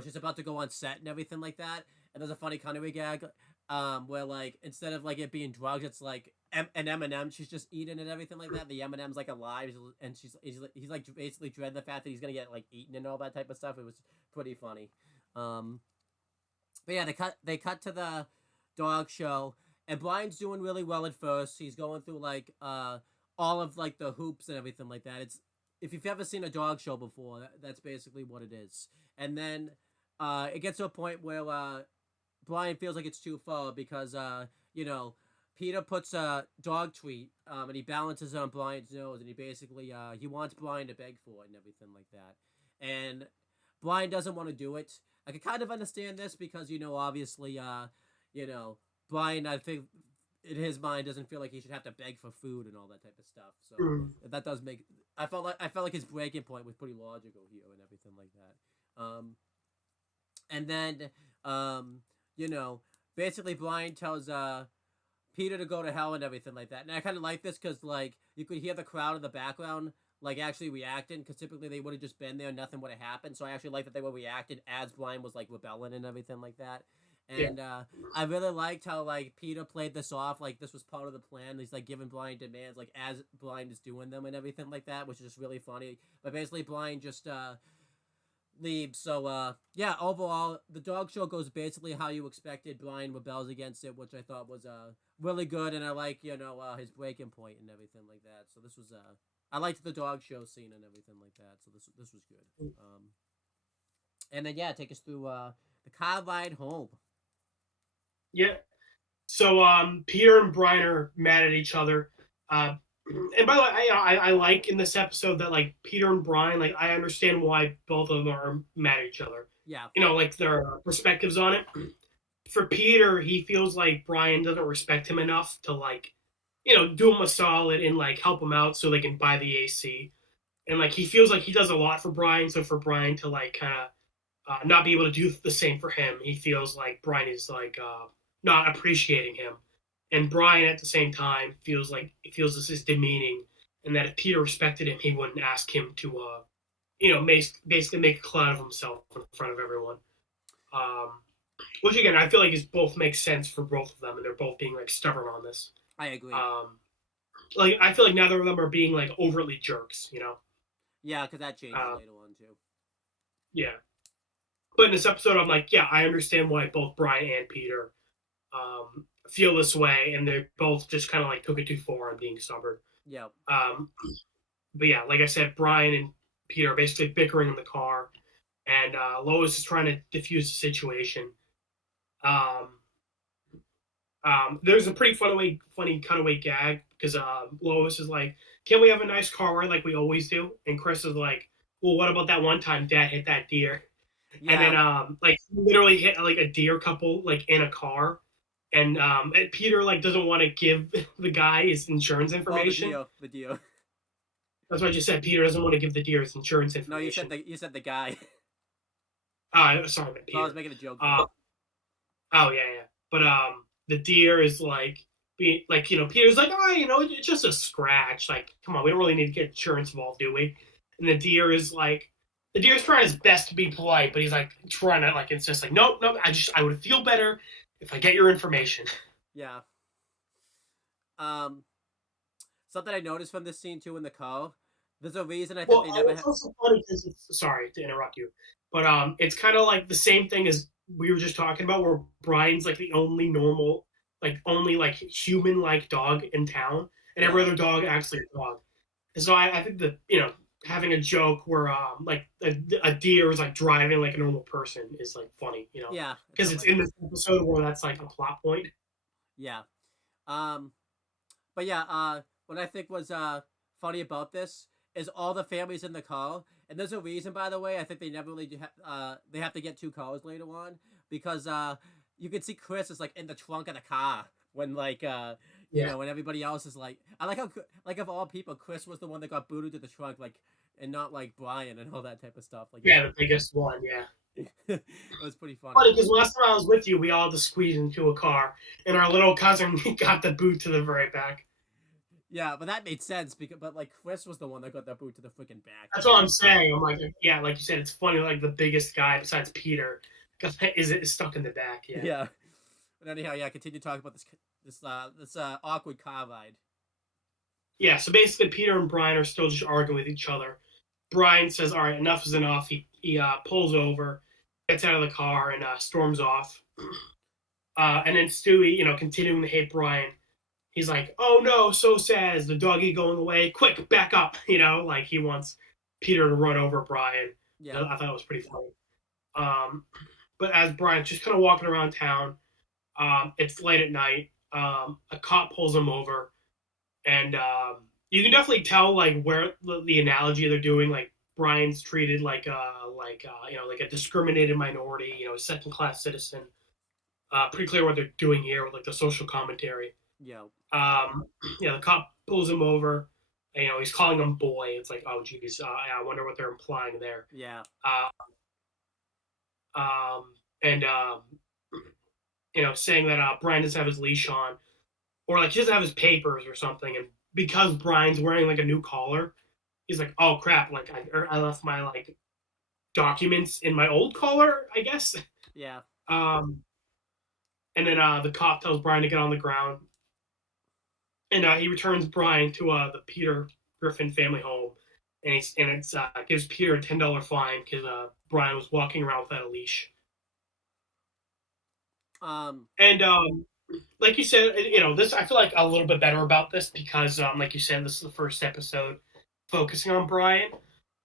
she's about to go on set and everything like that. And there's a funny cutaway gag where like instead of like it being drugs, it's like an M&M she's just eating and everything like that. The M&M's like alive, and he's like basically dreading the fact that he's gonna get like eaten and all that type of stuff. It was pretty funny. But yeah, they cut to the dog show, and Brian's doing really well at first. He's going through like all of like the hoops and everything like that. It's if you've ever seen a dog show before, that's basically what it is. And then it gets to a point where Brian feels like it's too far because Peter puts a dog treat and he balances it on Brian's nose, and he basically he wants Brian to beg for it and everything like that. And Brian doesn't want to do it. I can kind of understand this because obviously Brian, I think in his mind doesn't feel like he should have to beg for food and all that type of stuff. So that does make I felt like his breaking point was pretty logical here and everything like that. And then basically Brian tells Peter to go to hell and everything like that. And I kind of like this because like you could hear the crowd in the background like actually reacting, because typically they would have just been there and nothing would have happened. So I actually like that they were reacting as Brian was like rebelling and everything like that. And I really liked how like Peter played this off like this was part of the plan. He's like giving Brian demands like as Brian is doing them and everything like that, which is just really funny. But basically Brian just leaves. So yeah, overall the dog show goes basically how you expected. Brian rebels against it, which I thought was really good, and I like his breaking point and everything like that. So this was I liked the dog show scene and everything like that. So this was good. And then take us through the car ride home. Yeah. So Peter and Brian are mad at each other. And by the way, I like in this episode that like Peter and Brian, like I understand why both of them are mad at each other. Yeah. Like their perspectives on it. For Peter, he feels like Brian doesn't respect him enough to like, do him a solid and like help him out so they can buy the AC. And like he feels like he does a lot for Brian, so for Brian to like kind of not be able to do the same for him, he feels like Brian is like not appreciating him. And Brian at the same time feels this is demeaning, and that if Peter respected him, he wouldn't ask him to basically make a clown of himself in front of everyone. Which again, I feel like is both makes sense for both of them, and they're both being like stubborn on this. I agree. Like I feel like neither of them are being like overtly jerks, Yeah, because that changes later on too. Yeah, but in this episode, I'm like, yeah, I understand why both Brian and Peter feel this way, and they both just kind of like took it too far and being stubborn. Yeah. But yeah, like I said, Brian and Peter are basically bickering in the car, and Lois is trying to diffuse the situation. There's a pretty funny cutaway gag because Lois is like, "Can't we have a nice car ride like we always do?" And Chris is like, "Well, what about that one time Dad hit that deer?" Yeah. And then like literally hit like a deer couple like in a car, and Peter like doesn't want to give the guy his insurance information. Oh, the deer. That's what I just said. Peter doesn't want to give the deer his insurance information. No, you said the guy. Sorry, Peter. I was making a joke. Oh yeah. but the deer is like being like Peter's like, oh, it's just a scratch. Like, come on, we don't really need to get insurance involved, do we? And the deer is like, the deer's trying his best to be polite, but he's like trying to like insist, like, nope, nope. I would feel better if I get your information. Yeah. Um, Something I noticed from this scene too in the car. There's a reason I think Well, they never it's had. also funny because sorry to interrupt you, but it's kind of like the same thing as we were just talking about, where Brian's like the only normal, like only like human like dog in town, and every Yeah. other dog acts like a dog. And so I think that having a joke where like a deer is like driving like a normal person is like funny, Yeah. because Something it's like in that. this episode where that's like a plot point. Yeah. Um, but yeah, what I think was funny about this is all the families in the car, and there's a reason, by the way. I think they never really they have to get two cars later on because you can see Chris is like in the trunk of the car when like Yeah, when everybody else is like, I like how like of all people, Chris was the one that got booted to the trunk, like, and not like Brian and all that type of stuff. Like, yeah, the biggest one, yeah. it was pretty funny. Funny because last time I was with you, we all had to squeeze into a car, and our little cousin got the boot to the very back. Yeah, but that made sense because, but like Chris was the one that got that boot to the freaking back. That's all I'm saying. I'm like, yeah, like you said, it's funny. Like the biggest guy besides Peter is stuck in the back. Yeah, Yeah. But anyhow, yeah, continue talking about this awkward car ride. yeah. So basically, Peter and Brian are still just arguing with each other. Brian says, "All right, enough is enough." He pulls over, gets out of the car, and storms off. And then Stewie, continuing to hate Brian, he's like, "Oh no, so sad. Is the doggy going away? Quick, back up!" Like he wants Peter to run over Brian. Yeah. I thought it was pretty funny. But as Brian's just kind of walking around town, it's late at night. A cop pulls him over, and you can definitely tell like where the analogy they're doing. Like Brian's treated like like a discriminated minority, a second class citizen. Pretty clear what they're doing here with like the social commentary. Yeah. Um, the cop pulls him over. And, he's calling him boy. It's like, oh geez, I wonder what they're implying there. Yeah. Uh, and saying that Brian doesn't have his leash on, or like he doesn't have his papers or something, and because Brian's wearing like a new collar, he's like, oh crap, like I left my like documents in my old collar, I guess. Yeah. Um, and then the cop tells Brian to get on the ground, and he returns Brian to the Peter Griffin family home, and it's gives Peter a $10 fine because Brian was walking around without a leash. And like you said, this I feel like a little bit better about this because, like you said, this is the first episode focusing on Brian,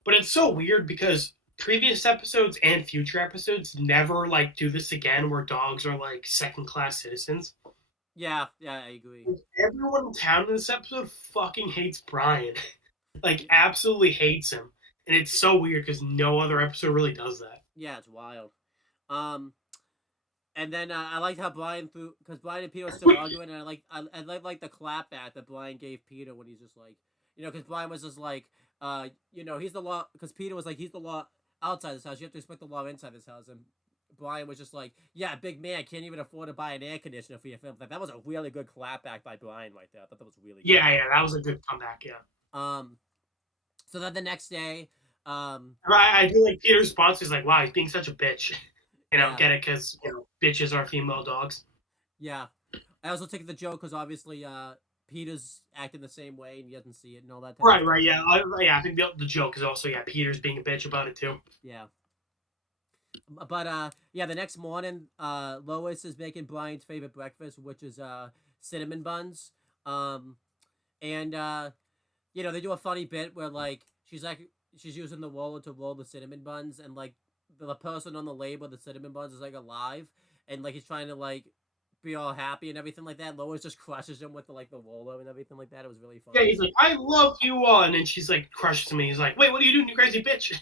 but it's so weird because previous episodes and future episodes never like do this again, where dogs are like second class citizens. Yeah. Yeah. I agree. Everyone in town in this episode fucking hates Brian, like absolutely hates him, and it's so weird because no other episode really does that. Yeah, it's wild. Um, and then I liked how Brian threw because Brian and Peter were still arguing, and I like the clap back that Brian gave Peter when he's just like, because Brian was just like, he's the law, because Peter was like, he's the law outside this house. You have to respect the law inside this house, and Brian was just like, yeah, big man can't even afford to buy an air conditioner for your film. Like that was a really good clap back by Brian right there. I thought that was really good. Yeah, that was a good comeback. Yeah. So then the next day, I do like Peter's response is like, wow, he's being such a bitch. Yeah. Get it? Because bitches are female dogs. Yeah, I also take the joke because obviously Peter's acting the same way and he doesn't see it and all that. Right, yeah, I think the joke is also Peter's being a bitch about it too. Yeah, but yeah, the next morning, Lois is making Brian's favorite breakfast, which is cinnamon buns. And they do a funny bit where like she's using the roller to roll the cinnamon buns, and like the person on the label of the cinnamon buns is like alive, and like he's trying to like be all happy and everything like that. Lois just crushes him with the roller and everything like that. It was really funny. Yeah, he's like, I love you, and then she's like crushes him, and he's like, wait, what are you doing, you crazy bitch?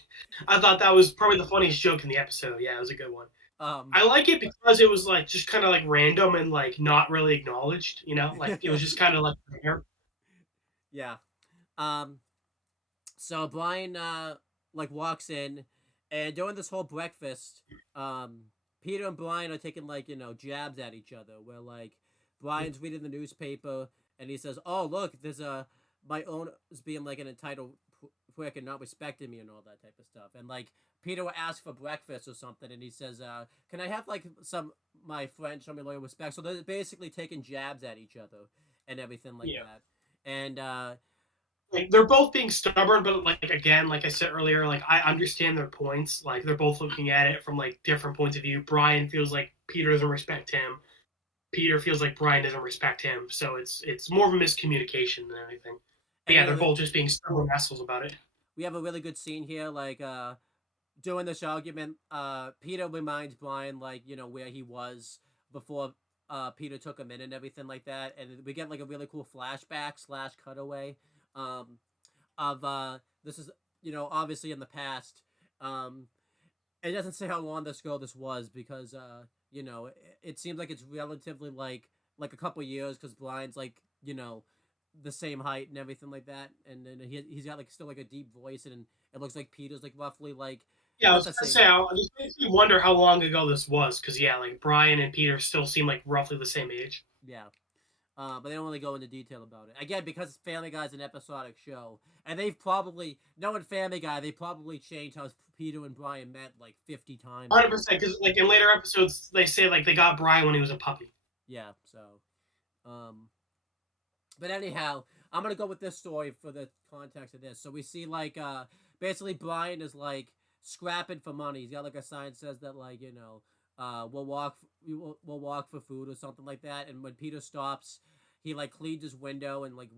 I thought that was probably the funniest joke in the episode. Yeah, it was a good one. I like it because it was like just kind of like random and like not really acknowledged. Like it was just kind of like there. Yeah. So Brian like walks in, and during this whole breakfast, Peter and Brian are taking like jabs at each other. Where like Brian's reading the newspaper and he says, "Oh look, there's my own is being like an entitled prick and not respecting me and all that type of stuff." And like Peter will ask for breakfast or something, and he says, "Can I have like some my friend show me a little respect?" So they're basically taking jabs at each other and everything like Yeah. that. And Like they're both being stubborn, but like again, like I said earlier, like I understand their points. Like they're both looking at it from like different points of view. Brian feels like Peter doesn't respect him. Peter feels like Brian doesn't respect him. So it's more of a miscommunication than anything. But yeah, they're both just being stubborn assholes about it. we have a really good scene here, like during this argument, Peter reminds Brian like where he was before Peter took him in and everything like that, and we get like a really cool flashback slash cutaway um, of this is obviously in the past. Um, it doesn't say how long this was because it seems like it's relatively like a couple years because Brian's like the same height and everything like that, and then he's got like still like a deep voice, and it looks like Peter's like roughly like Yeah, I not was the gonna same. say, this makes me wonder how long ago this was, because yeah, like Brian and Peter still seem like roughly the same age. Yeah. But they don't really go into detail about it. Again, because Family Guy's an episodic show, and they've probably knowing Family Guy, they probably changed how Peter and Brian met like 50 times. 100%, because like in later episodes, they say like they got Brian when he was a puppy. Yeah. So, um, but anyhow, I'm gonna go with this story for the context of this. So we see like basically Brian is like scrapping for money. He's got like a sign that says that like we'll walk for food or something like that. And when Peter stops, he like cleans his window and like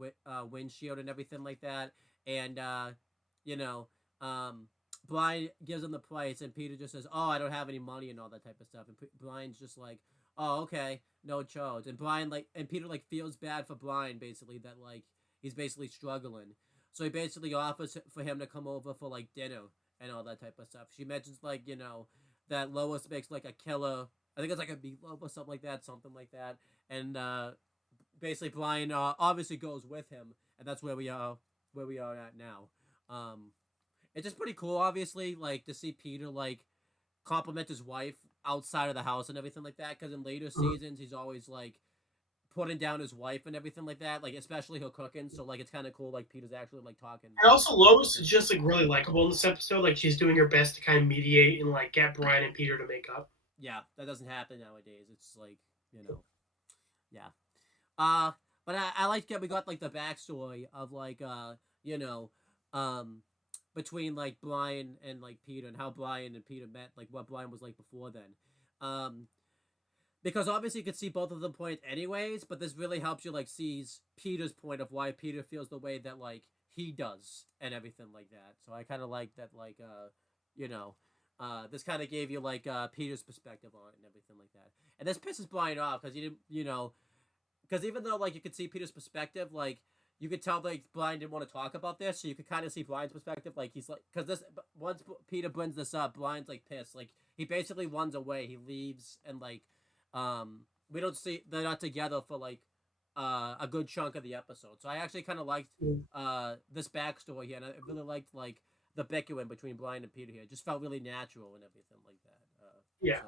windshield and everything like that. And you know Brian gives him the price, and Peter just says, "Oh, I don't have any money," and all that type of stuff. And Brian's just like, "Oh, okay, no charge." And Brian and Peter like feels bad for Brian basically that like he's basically struggling. So he basically offers for him to come over for like dinner and all that type of stuff. She mentions like that Lois makes like a killer. I think it's like a meatloaf or something like that, And basically Brian obviously goes with him, and that's where we are at now. It's just pretty cool, obviously, like to see Peter like compliment his wife outside of the house and everything like that. Because in later seasons, he's always like putting down his wife and everything like that, like especially her cooking. So like it's kind of cool, like Peter's actually like talking. And also, Lois is just like really likable in this episode. Like she's doing her best to kind of mediate and like get Brian and Peter to make up. Yeah, that doesn't happen nowadays. It's like yeah. But I like that we got like the backstory of like between like Brian and like Peter and how Brian and Peter met, like what Brian was like before then. Because obviously you could see both of them point anyways, but this really helps you like sees Peter's point of why Peter feels the way that like he does and everything like that. So I kind of like that like this kind of gave you like Peter's perspective on it and everything like that. And this pisses Brian off because he didn't because even though like you could see Peter's perspective, like you could tell like Brian didn't want to talk about this, so you could kind of see Brian's perspective. Like he's like, because this once Peter brings this up, Brian's like pissed. Like he basically runs away. He leaves, and like we don't see they're not together for like a good chunk of the episode. So I actually kind of liked this backstory here, and I really liked like the bickering between Brian and Peter here. It just felt really natural and everything like that. Yeah.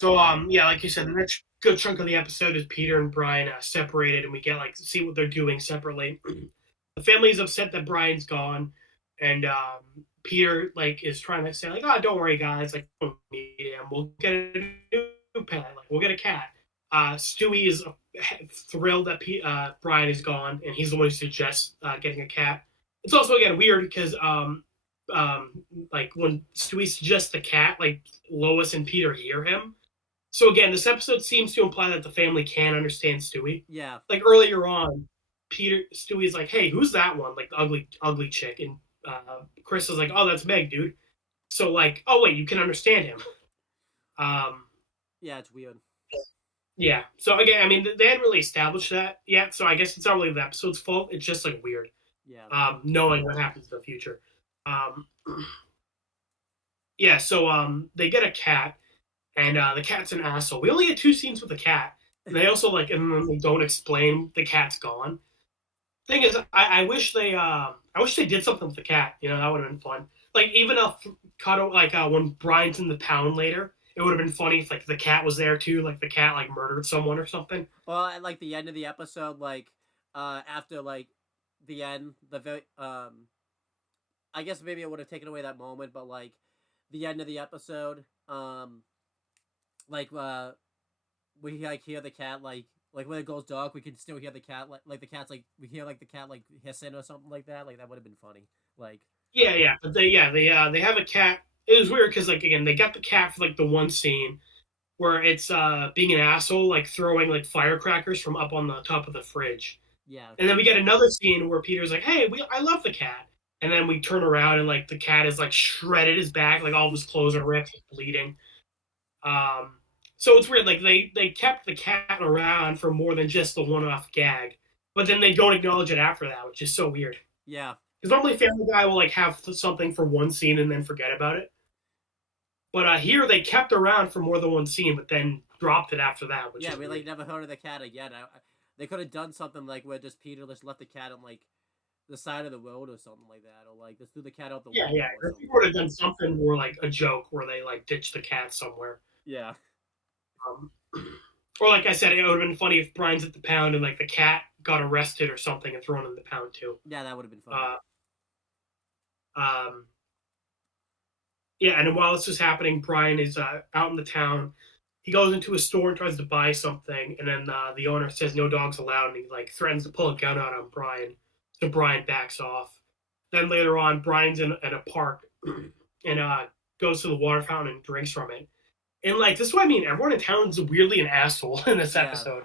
So yeah, like you said, the next good chunk of the episode is Peter and Brian separated, and we get like see what they're doing separately. The family is upset that Brian's gone, and Peter like is trying to say like, "Oh, don't worry, guys. Like, we don't need him. We'll get a new pet. Like, we'll get a cat." Stewie is thrilled that Brian is gone, and he's the one who suggests getting a cat. It's also again weird because like when Stewie suggests the cat, like Lois and Peter hear him. So again, this episode seems to imply that the family can understand Stewie. Yeah. Like earlier on, Stewie's like, "Hey, who's that one? Like the ugly chick," and Chris is like, "Oh, that's Meg, dude." So like, oh wait, you can understand him. Yeah, it's weird. Yeah. So again, I mean, they hadn't really established that yet, so I guess it's not really the episode's fault. It's just like weird. Yeah. Knowing what happens in the future. Yeah. So they get a cat. And the cat's an asshole. We only get 2 scenes with the cat. And they also like, and then they don't explain the cat's gone. Thing is, I wish they did something with the cat. You know, that would have been fun. Like even a cuddle, like when Brian's in the town later, It would have been funny if like the cat was there too, like the cat like murdered someone or something. Well, at like the end of the episode, like after like the end, the very I guess maybe it would have taken away that moment, but like the end of the episode, like we like hear the cat like when it goes dark, we can still hear the cat like the cat's like we hear like the cat like hissing or something like that. Like that would have been funny. Like Yeah, but they have a cat. It was weird because like again they got the cat for like the one scene where it's being an asshole, like throwing like firecrackers from up on the top of the fridge. yeah, And then we get another scene where Peter's like, "Hey, I love the cat." And then we turn around and like the cat is like shredded his back, like all of his clothes are ripped, bleeding. Um, so it's weird. Like they kept the cat around for more than just the one-off gag, but then they don't acknowledge it after that, which is so weird. yeah, Because normally Family Guy will like have something for one scene and then forget about it. But here they kept around for more than one scene, but then dropped it after that, which yeah. is We like weird. never heard of the cat again. They could have done something like where just Peter just left the cat on like the side of the road or something like that, or like just threw the cat out the window Yeah. or If something you like would have that. done something more like a joke where they like ditched the cat somewhere. Yeah, Um, or like I said, it would have been funny if Brian's at the pound and like the cat got arrested or something and thrown in the pound too. yeah, that would have been funny. Uh, um, yeah, and while this is happening, Brian is out in the town. He goes into a store and tries to buy something, and then the owner says no dogs allowed, and he like threatens to pull a gun out on Brian. So Brian backs off. Then later on, Brian's in a park and goes to the water fountain and drinks from it. And like this is what I mean. Everyone in town is weirdly an asshole in this Yeah, episode.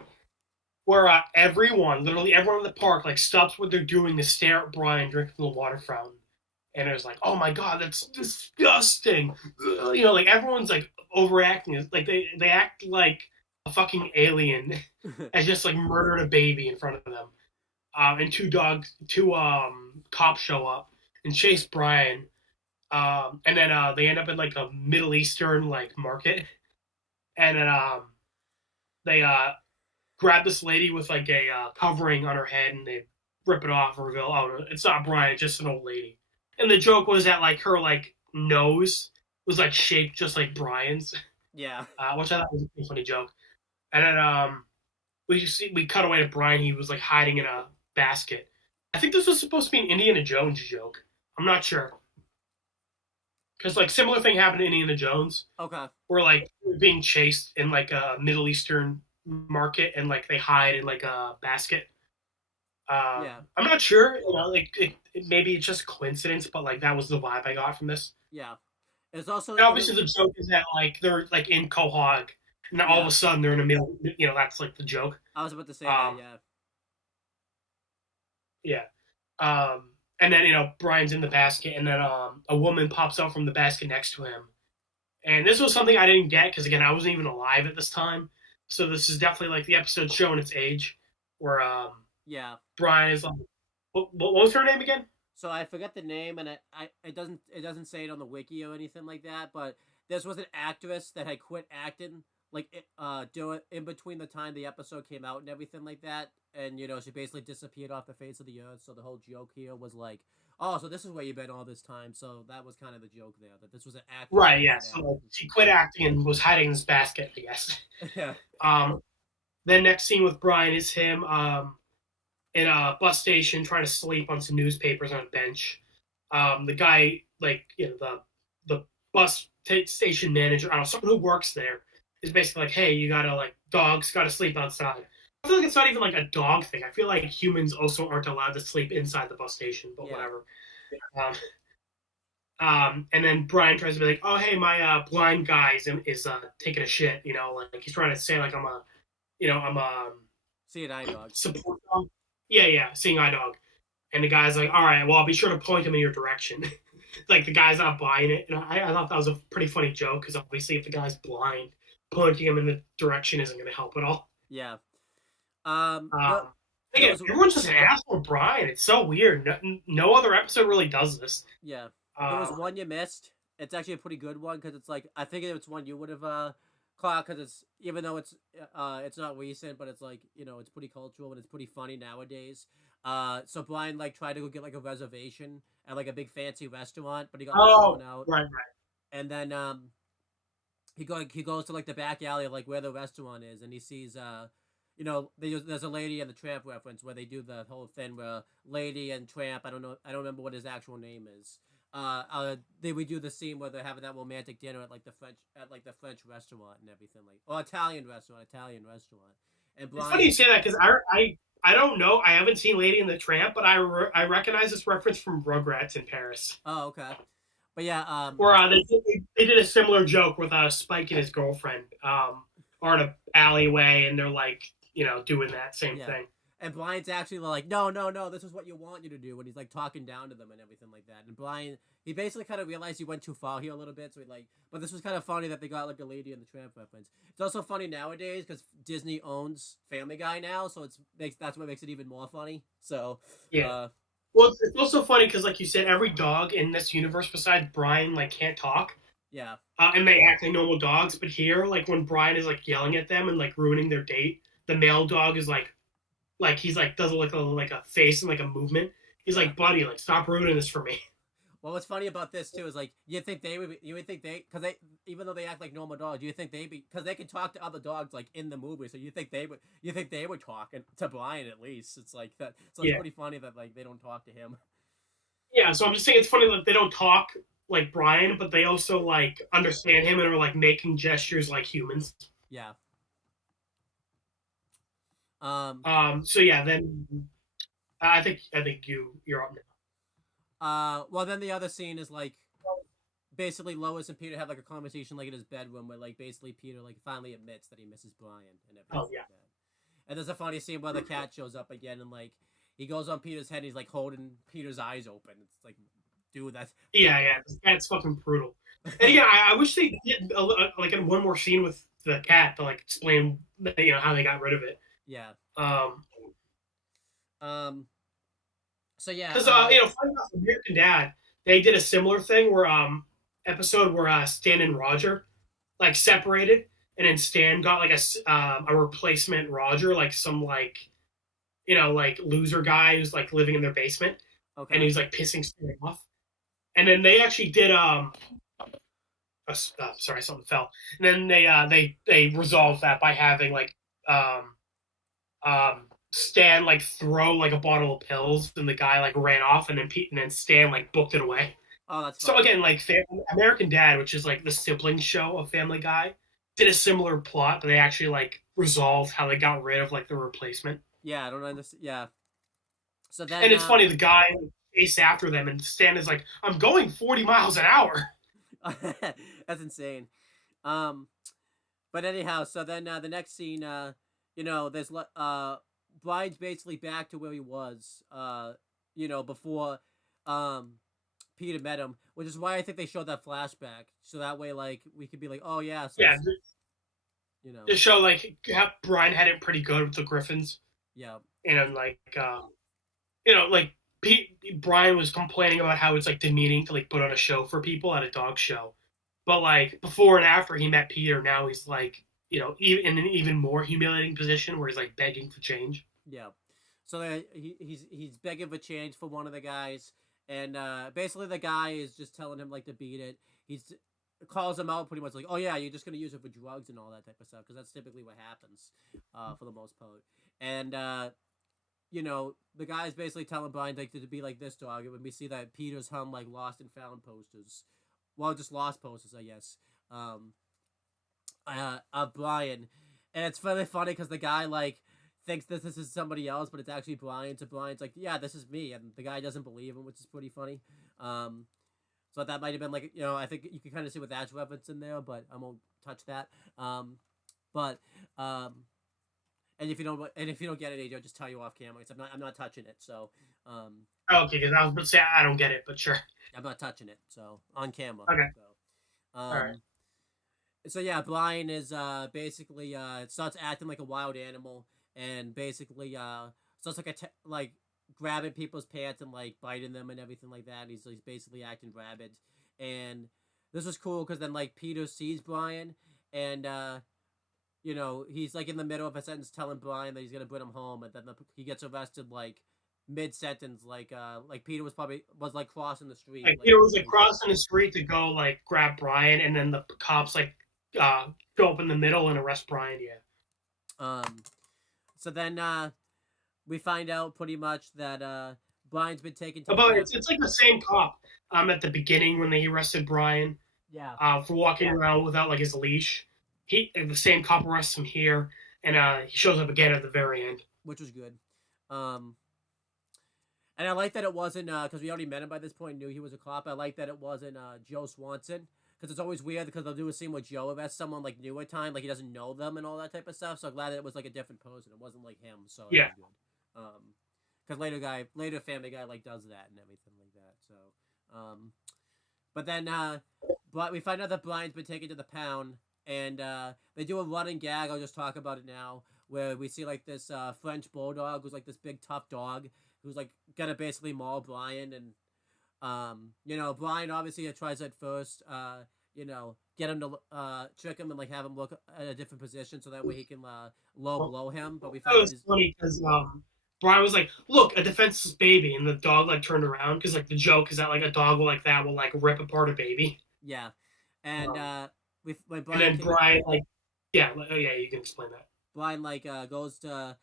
Where everyone, literally everyone in the park, like stops what they're doing to stare at Brian drinking from the water fountain, and it was like, oh my god, that's disgusting. You know, like everyone's like overacting. It's like they act like a fucking alien has just like murdered a baby in front of them. And two cops show up and chase Brian. And then they end up in like a Middle Eastern like market, and then they grab this lady with like a covering on her head, and they rip it off and reveal, oh, it's not Brian, it's just an old lady. And the joke was that like her like nose was like shaped just like Brian's, yeah, which I thought was a pretty funny joke. And then we cut away to Brian. He was like hiding in a basket. I think this was supposed to be an Indiana Jones joke. I'm not sure because like similar thing happened to Indiana Jones, okay, where like they're being chased in like a Middle Eastern market and like they hide in like a basket. yeah, I'm not sure, you know, like maybe it's just coincidence, but like that was the vibe I got from this. yeah. It's also And a really obviously, the joke is that like they're like in Quahog, and then all of yeah. a sudden they're in a middle. You know, that's like the joke. I was about to say that. Um, Yeah, yeah. And then you know Brian's in the basket, and then a woman pops out from the basket next to him. And this was something I didn't get because again I wasn't even alive at this time, so this is definitely like the episode showing its age, where yeah. Brian is like, what was her name again? So I forget the name, and it doesn't say it on the wiki or anything like that. But this was an actress that had quit acting, like do it in between the time the episode came out and everything like that. And you know she basically disappeared off the face of the earth. So the whole joke here was like, oh, so this is where you've been all this time. So that was kind of the joke there, that this was an actress Right, that yeah. quit So like, acting. she quit acting and was hiding in this basket, I guess. Yeah, Um, then next scene with Brian is him in a bus station trying to sleep on some newspapers on a bench. The guy, like you know, the station manager, I don't know, someone who works there, is basically like, hey, you gotta like dogs gotta sleep outside. I feel like it's not even like a dog thing. I feel like humans also aren't allowed to sleep inside the bus station, but yeah, whatever. Um, and then Brian tries to be like, "Oh, hey, my blind guy is taking a shit." You know, like he's trying to say like I'm a see an eye dog. support dog. Yeah, seeing eye dog. And the guy's like, "All right, well, I'll be sure to point him in your direction." Like the guy's not buying it, and I thought that was a pretty funny joke because obviously if the guy's blind, pointing him in the direction isn't going to help at all. Yeah. Um, There Again, was everyone's just an asshole, Brian. It's so weird. No other episode really does this. yeah. There was Uh, one you missed. It's actually a pretty good one because it's like I think it's one you would have caught because it's even though it's not recent, but it's like you know it's pretty cultural and it's pretty funny nowadays. So Brian like tried to go get like a reservation at like a big fancy restaurant, but he got like oh, thrown out, right. and then he goes to like the back alley of like where the restaurant is, and he sees there's a Lady and the Tramp reference where they do the whole thing where Lady and Tramp, I don't remember what his actual name is. They would do the scene where they're having that romantic dinner at like the French restaurant and everything, like, or Italian restaurant. And It's funny Brian, you say that because I don't know. I haven't seen Lady and the Tramp, but I recognize this reference from Rugrats in Paris, oh okay, but yeah, where they did a similar joke with Spike and his girlfriend are in an alleyway, and they're like doing that same yeah. thing. And Brian's actually like, no, no, no, this is what you want you to do when he's like talking down to them and everything like that. And Brian, he basically kind of realized he went too far here a little bit, so he like, but this was kind of funny that they got like a Lady and the Tramp reference. It's also funny nowadays because Disney owns Family Guy now, so that's what makes it even more funny. So, Yeah. Well, it's also funny because, like you said, every dog in this universe besides Brian like can't talk, yeah, and they act like normal dogs. But here, like when Brian is like yelling at them and like ruining their date, the male dog is like he's like does like a face and like a movement. He's yeah. like, buddy, like stop ruining this for me. Well, what's funny about this too is like you would think they because they even though they act like normal dogs, you think they be because they can talk to other dogs like in the movie, so you think they would talk and to Brian at least. It's like that, so it's Yeah, pretty funny that like they don't talk to him. yeah. So I'm just saying it's funny that they don't talk like Brian, but they also like understand him and are like making gestures like humans. Yeah. Um. So yeah, then I think you're up now. Well, then the other scene is like basically Lois and Peter have like a conversation like in his bedroom where like basically Peter like finally admits that he misses Brian and everything Oh yeah. like that. And there's a funny scene where the cat shows up again and like he goes on Peter's head and he's like holding Peter's eyes open. It's like, dude, that's Yeah. That's fucking brutal. And again, I wish they did like in one more scene with the cat to like explain how they got rid of it. yeah. Um, Um. So yeah. because funny enough, American Dad, they did a similar thing where episode where Stan and Roger like separated, and then Stan got like a replacement Roger, like some like like loser guy who's like living in their basement, and Okay. he's like pissing Stan off. And then they actually did sorry, something fell. And then they resolved that by having like um Stan like throw like a bottle of pills, and the guy like ran off, and then Stan like booked it away. Oh, that's So funny. again, like American Dad, which is like the sibling show of Family Guy, did a similar plot, but they actually like resolved how they got rid of like the replacement. Yeah, I don't understand. Yeah. So And then, it's funny, the guy chased after them, and Stan is like, "I'm going 40 miles an hour." that's insane. Um, but anyhow, so then the next scene, there's Brian's basically back to where he was, before um Peter met him, which is why I think they showed that flashback, so that way like we could be like, oh yeah, so Yeah, you know, to show like how Brian had it pretty good with the Griffins, yeah, and like like Brian was complaining about how it's like demeaning to like put on a show for people at a dog show, but like before and after he met Peter, now he's like in an even more humiliating position where he's like begging for change. yeah. So he's begging for change for one of the guys, and basically the guy is just telling him like to beat it. He's calls him out pretty much like, oh yeah, you're just gonna use it for drugs and all that type of stuff because that's typically what happens, for the most part. And the guy's basically telling Brian like to be like this dog. And when we see that Peter's hung like lost and found posters, well, just lost posters, I guess. Um, of Brian, and it's really funny because the guy like thinks this is somebody else, but it's actually Brian. So Brian's like, yeah, this is me, and the guy doesn't believe him, which is pretty funny. Um, so that might have been like I think you can kind of see what that's reference in there, but I won't touch that. But and if you don't get it, AJ, I'll just tell you off camera. I'm not touching it. So Okay, because I was about to say I don't get it, but sure. I'm not touching it. So on camera. Okay, So all right. so yeah, Brian is basically starts acting like a wild animal and basically starts like grabbing people's pants and like biting them and everything like that. He's basically acting rabid, and this was cool because then like Peter sees Brian and he's like in the middle of a sentence telling Brian that he's gonna bring him home, and then he gets arrested like mid sentence, like Peter was like crossing the street, Like like Peter was like crossing the street to go like grab Brian, and then the cops like show up in the middle and arrest Brian. Yeah. So then we find out pretty much that Brian's been taken to But the it's like the same cop at the beginning when they arrested Brian for walking around without like his leash. The same cop arrests him here, and he shows up again at the very end, which was good. And I like that it wasn't because we already met him by this point, knew he was a cop. I like that it wasn't Joe Swanson, because it's always weird because they'll do a scene with Joe if that's someone like new at time, like he doesn't know them and all that type of stuff. So I'm glad that it was like a different person. It wasn't like him. So yeah. That was good. Because later Family Guy like does that and everything like that. So, but then but we find out that Brian's been taken to the pound, and they do a running gag. I'll just talk about it now, where we see like this French bulldog who's like this big tough dog who's like gonna basically maul Brian, and Brian obviously tries at first, get him to trick him and like have him look at a different position so that way he can low blow him. But we That find was funny because Brian was like, "Look, a defenseless baby," and the dog like turned around because like the joke is that like a dog like that will like rip apart a baby. Yeah, and when Brian and then Brian like, yeah, you can explain that. Brian like goes to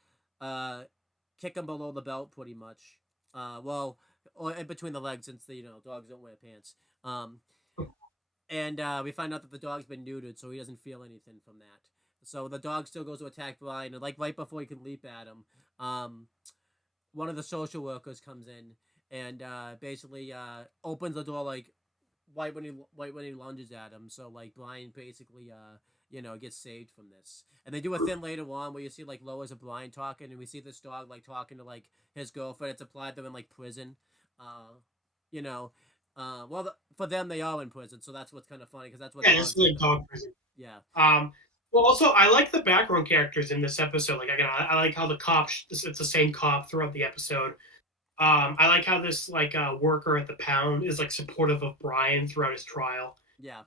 kick him below the belt pretty much. Well, or in between the legs, since the dogs don't wear pants. And we find out that the dog's been neutered, so he doesn't feel anything from that. So the dog still goes to attack Brian, and like right before he can leap at him, one of the social workers comes in and basically opens the door like right when he lunges at him. So like Brian basically gets saved from this. And they do a thing later on where you see like Lois and Brian talking, and we see this dog like talking to like his girlfriend. It's implied they're in like prison. For them they are in prison, so that's what's kind of funny because that's what. Yeah, this is like dog prison. Yeah. Well, also I like the background characters in this episode. Like again, I like how the cop. It's the same cop throughout the episode. I like how this like worker at the pound is like supportive of Brian throughout his trial. Yeah.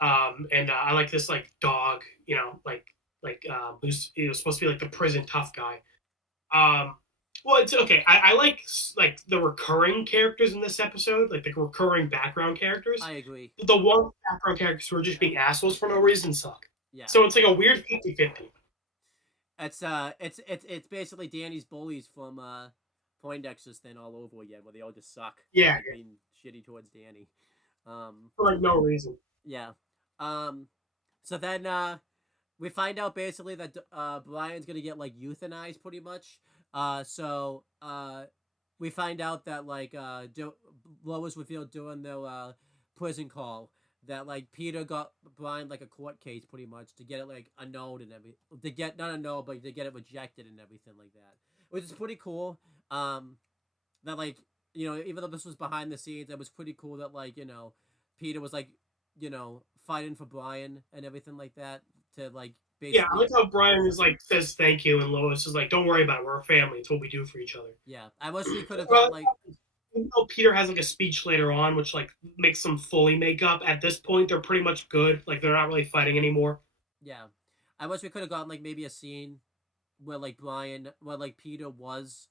And I like this like dog, who's supposed to be like the prison tough guy. Well, it's okay. I like the recurring characters in this episode, like the recurring background characters. I agree. The one background characters who are just being assholes for no reason suck. Yeah. So it's like a weird 50-50. It's basically Danny's bullies from Poindexter's thing all over again, where they all just suck. Yeah. Being shitty towards Danny. For like no reason. Yeah. So then we find out basically that Brian's gonna get like euthanized pretty much. So we find out that like Lois revealed during their prison call that like Peter got Brian like a court case pretty much to get it like annulled and everything, to get not annulled but to get it rejected and everything like that, which is pretty cool. That like even though this was behind the scenes, it was pretty cool that like Peter was like fighting for Brian and everything like that to like. Yeah, I like how Brian is like says thank you, and Lois is like, "Don't worry about it. We're a family. It's what we do for each other." Yeah, I wish we could have got like. Even though Peter has like a speech later on, which like makes them fully make up. At this point, they're pretty much good. Like they're not really fighting anymore. Yeah, I wish we could have gotten like maybe a scene where like Peter was.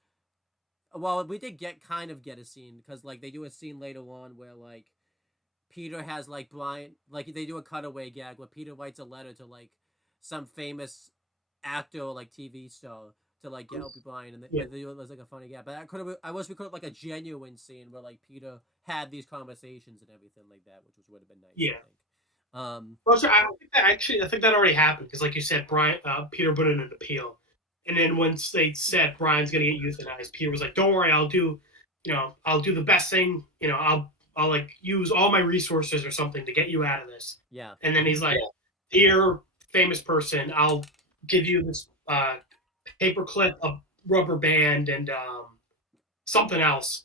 Well, we did get a scene because like they do a scene later on where like Peter has like Brian, like they do a cutaway gag where Peter writes a letter to like some famous actor or like TV star to like help Brian, and it was like a funny gag. But I wish we could have like a genuine scene where like Peter had these conversations and everything like that, which would have been nice. Yeah. I think. Well, I think that already happened because, like you said, Peter put in an appeal, and then once they said Brian's gonna get euthanized, Peter was like, "Don't worry, I'll do the best thing. I'll like use all my resources or something to get you out of this." Yeah. And then he's like, "Dear famous person, I'll give you this paperclip, a rubber band, and something else."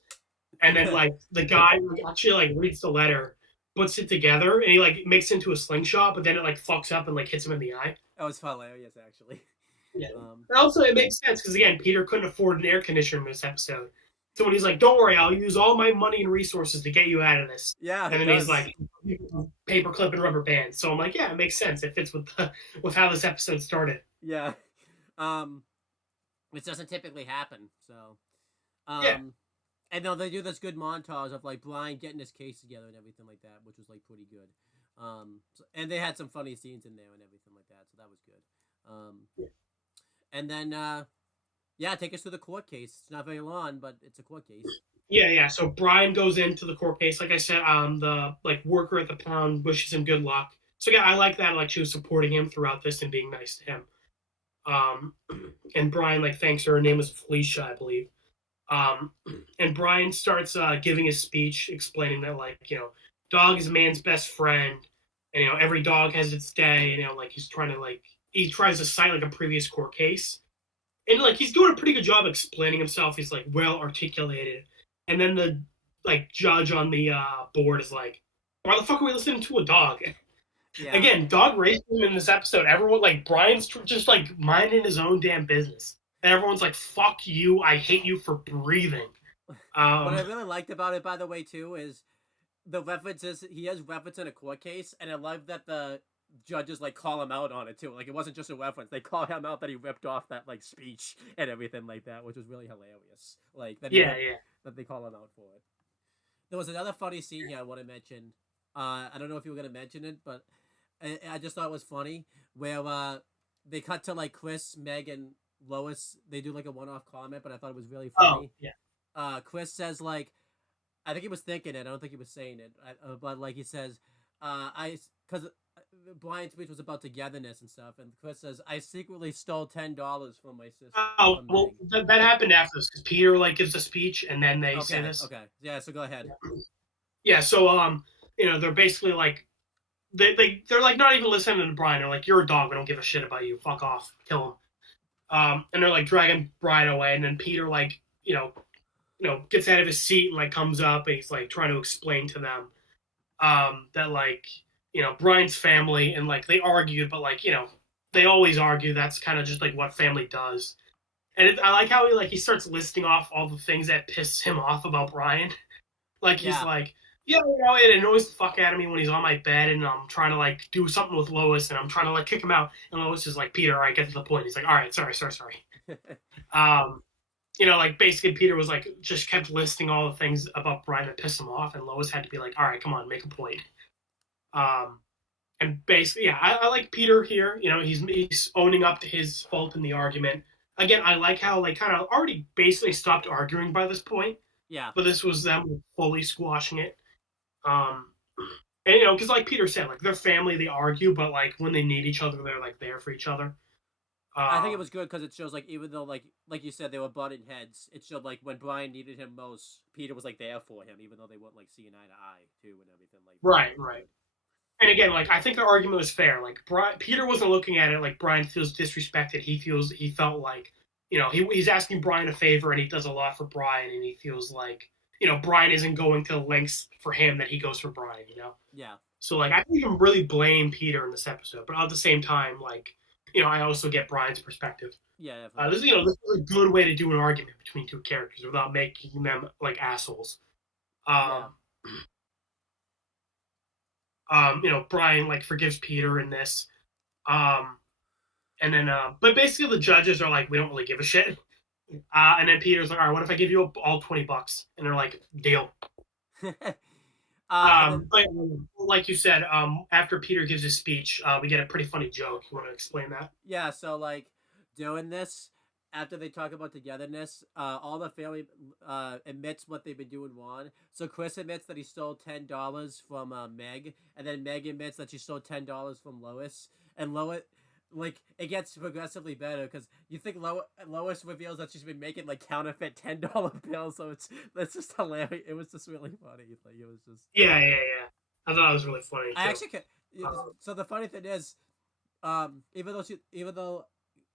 And then like the guy actually like reads the letter, puts it together, and he like makes it into a slingshot, but then it like fucks up and like hits him in the eye. That was hilarious, actually. Yeah. And also, it makes sense because again, Peter couldn't afford an air conditioner in this episode. So when he's like, "Don't worry, I'll use all my money and resources to get you out of this." Yeah. And then he's like, "Paperclip and rubber band." So I'm like, yeah, it makes sense. It fits with how this episode started. Yeah. Which doesn't typically happen. So. Yeah. And then they do this good montage of like Brian getting his case together and everything like that, which was like pretty good. And they had some funny scenes in there and everything like that, so that was good. And then yeah, take us through the court case. It's not very long, but it's a court case. Yeah. So Brian goes into the court case. Like I said, the like worker at the pound wishes him good luck. So yeah, I like that. Like she was supporting him throughout this and being nice to him. Um, and Brian like thanks her. Her name was Felicia, I believe. Um, and Brian starts giving his speech, explaining that like dog is a man's best friend, and every dog has its day. And like he's trying to he tries to cite like a previous court case, and like he's doing a pretty good job explaining himself. He's like well articulated, and then the like judge on the board is like, "Why the fuck are we listening to a dog?" Yeah. Again, dog racism in this episode. Everyone like Brian's just like minding his own damn business, and everyone's like, "Fuck you! I hate you for breathing." What I really liked about it, by the way, too, is the references. He has reference in a court case, and I love that the judges like call him out on it too. Like it wasn't just a reference; they call him out that he ripped off that like speech and everything like that, which was really hilarious. Like that, that they call him out for it. There was another funny scene here I want to mention. I don't know if you were gonna mention it, but I just thought it was funny where they cut to like Chris, Meg, and Lois. They do like a one-off comment, but I thought it was really funny. Oh yeah. Chris says like, I think he was thinking it. I don't think he was saying it, but like he says, because Brian's speech was about togetherness and stuff, and Chris says, "I secretly stole $10 from my sister." Oh well, that happened after this because Peter like gives a speech and then they say this. Okay, yeah. So go ahead. Yeah. So they're basically like they're like not even listening to Brian. They're like, "You're a dog. We don't give a shit about you. Fuck off. Kill him." And they're like dragging Brian away, and then Peter like gets out of his seat and like comes up and he's like trying to explain to them that like Brian's family and like they argued, but like they always argue. That's kind of just like what family does. And I like how he starts listing off all the things that piss him off about Brian. Like he's like, yeah, it annoys the fuck out of me when he's on my bed and I'm trying to like do something with Lois and I'm trying to like kick him out. And Lois is like, Peter, all right, get to the point. He's like, all right, sorry. Like basically Peter was like just kept listing all the things about Brian that pissed him off, and Lois had to be like, all right, come on, make a point. And basically, yeah, I like Peter here. He's owning up to his fault in the argument. Again, I like how like kind of already basically stopped arguing by this point. Yeah. But this was them fully squashing it. And because like Peter said, like their family, they argue, but like when they need each other, they're like there for each other. I think it was good because it shows like even though like you said they were butting heads, it showed like when Brian needed him most, Peter was like there for him, even though they weren't like seeing eye to eye too and everything like that. Right. And again, like I think their argument was fair. Like Peter wasn't looking at it like Brian feels disrespected. He felt like he's asking Brian a favor and he does a lot for Brian, and he feels like Brian isn't going to the lengths for him that he goes for Brian. Yeah. So like I don't even really blame Peter in this episode, but at the same time, like I also get Brian's perspective. Yeah. This is a good way to do an argument between two characters without making them like assholes. Brian like forgives Peter in this, and then but basically the judges are like, we don't really give a shit. And then Peter's like, all right, what if I give you all $20? And they're like, deal. But like you said, after Peter gives his speech, we get a pretty funny joke. You want to explain that? Yeah, so like doing this after they talk about togetherness, all the family admits what they've been doing wrong. So Chris admits that he stole $10 from Meg, and then Meg admits that she stole $10 from Lois, and Lois. Like it gets progressively better because you think Lois reveals that she's been making like counterfeit $10 bills, so that's just hilarious. It was just really funny. Like it was just yeah. I thought it was really funny. I actually so the funny thing is, even though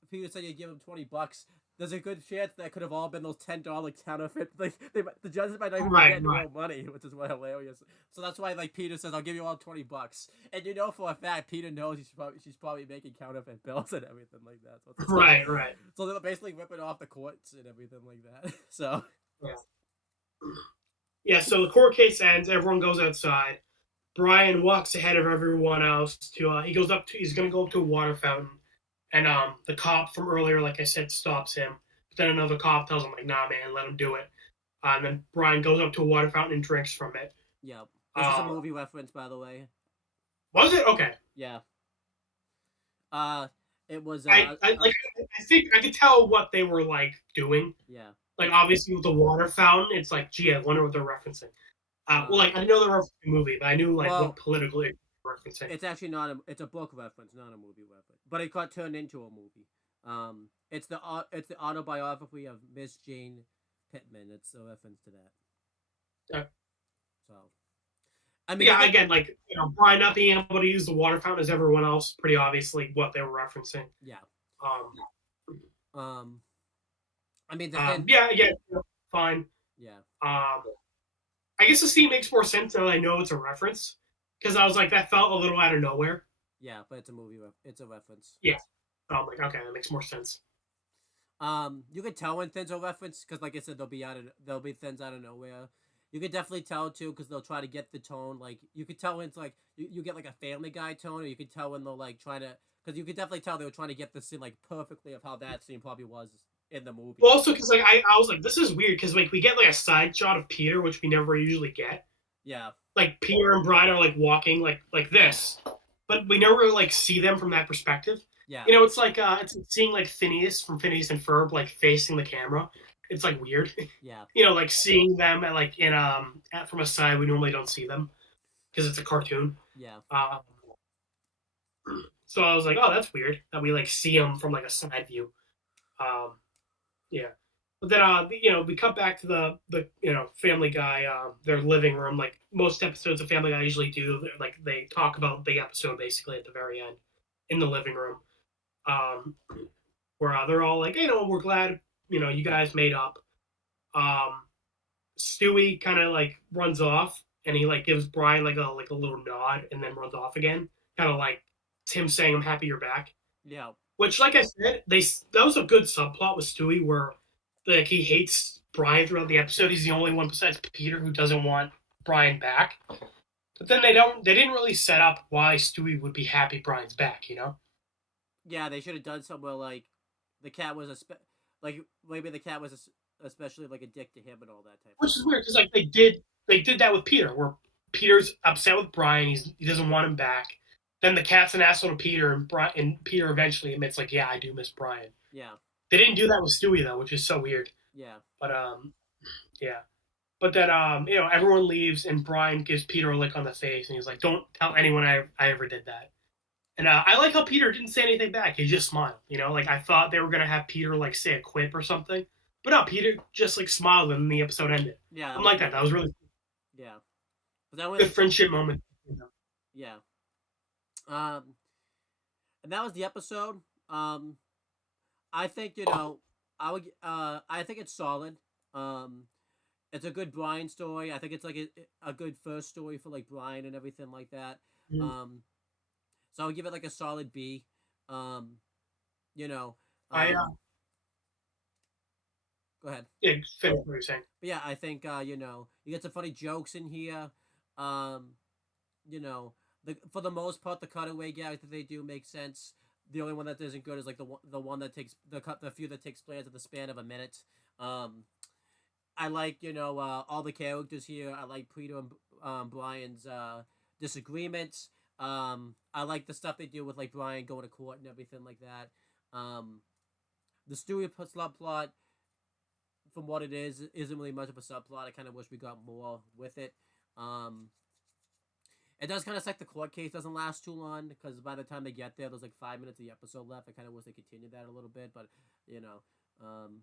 Peter said you give him $20, there's a good chance that could have all been those $10 counterfeit. Like the judges might not even get real money, which is what hilarious. So that's why like Peter says, "I'll give you all $20," and for a fact Peter knows she's probably making counterfeit bills and everything like that. So right. So they're basically ripping off the courts and everything like that. So yeah. So the court case ends. Everyone goes outside. Brian walks ahead of everyone else to. He's going to go up to a water fountain. And the cop from earlier, like I said, stops him. But then another cop tells him, like, nah, man, let him do it. And then Brian goes up to a water fountain and drinks from it. Yeah. This is a movie reference, by the way. Was it okay? Yeah. Uh, it was I think I could tell what they were like doing. yeah. Like obviously with the water fountain, it's like, gee, I wonder what they're referencing. Well, Uh, like I know they were referencing a movie, but I knew like what well, political they were referencing. it's actually not it's a book reference, not a movie reference. But it got turned into a movie. It's the autobiography of Miss Jane Pittman. It's a reference to that. Uh, So I mean, yeah, again, like Brian not being able to use the water fountain as everyone else, pretty obviously what they were referencing. yeah. Um, Um, I mean the thing. yeah, yeah, fine. Yeah, Um, I guess the scene makes more sense now that I know it's a reference because I was like that felt a little out of nowhere. yeah, but it's a movie. It's a reference. Yeah, so I'm like, okay, that makes more sense. You could tell when things are referenced because, like I said, there'll be things out of nowhere. You could definitely tell too because they'll try to get the tone. Like you could tell when it's like you get like a Family Guy tone, or you could tell when they're like trying to because you could definitely tell they were trying to get the scene like perfectly of how that scene probably was in the movie. Well, also because like I was like, this is weird because like we get like a side shot of Peter, which we never usually get. Yeah, Like Peter and Brian are like walking like this, but we never really like see them from that perspective. yeah, It's like it's seeing like Phineas from Phineas and Ferb like facing the camera. It's like weird. yeah, Like seeing them at like in from a side we normally don't see them because it's a cartoon. yeah, Um, so I was like, oh, that's weird that we like see them from like a side view. Um, yeah. But then, we cut back to the Family Guy, their living room. Like most episodes of Family Guy usually do, like they talk about the episode basically at the very end in the living room, um, where they're all like, we're glad you guys made up. Um, Stewie kind of like runs off and he like gives Brian like a little nod and then runs off again, kind of like it's him saying, "I'm happy you're back." yeah, Which, like I said, that was a good subplot with Stewie where like he hates Brian throughout the episode. He's the only one besides Peter who doesn't want Brian back. But then they didn't really set up why Stewie would be happy Brian's back. yeah. They should have done somewhere like the cat was like maybe the cat was especially like a dick to him and all that type of Which is stuff. weird because like they did that with Peter, where Peter's upset with Brian. He doesn't want him back. Then the cat's an asshole to Peter, and Peter eventually admits like, yeah, I do miss Brian. Yeah, They didn't do that with Stewie though, which is so weird. yeah, But yeah. But then everyone leaves and Brian gives Peter a lick on the face and he's like, "Don't tell anyone I ever did that." And I like how Peter didn't say anything back. He just smiled. Like I thought they were gonna have Peter like say a quip or something, but no, Peter just like smiled and the episode ended. yeah. I'm like that. That was really Yeah, but that good was friendship moment. yeah. And that was the episode. Um, I think I think it's solid. Um, it's a good Brian story. I think it's like a good first story for like Brian and everything like that. Mhm. Um, so I would give it like a solid B. Um, you know, I go ahead. Yeah, finish what you're saying. But yeah, I think you get some funny jokes in here. Um, for the most part, the cutaway gags that they do make sense. The only one that isn't good is like the one that takes the few that takes place at the span of a minute. Um, I like all the characters here. I like Peter and Brian's disagreements. I like the stuff they do with like Brian going to court and everything like that. The Stewie subplot, from what it is, isn't really much of a subplot. I kind of wish we got more with it. Um, it does kind of suck the court case doesn't last too long because by the time they get there, there's like 5 minutes of the episode left. I kind of wish they continued that a little bit, but you know, um,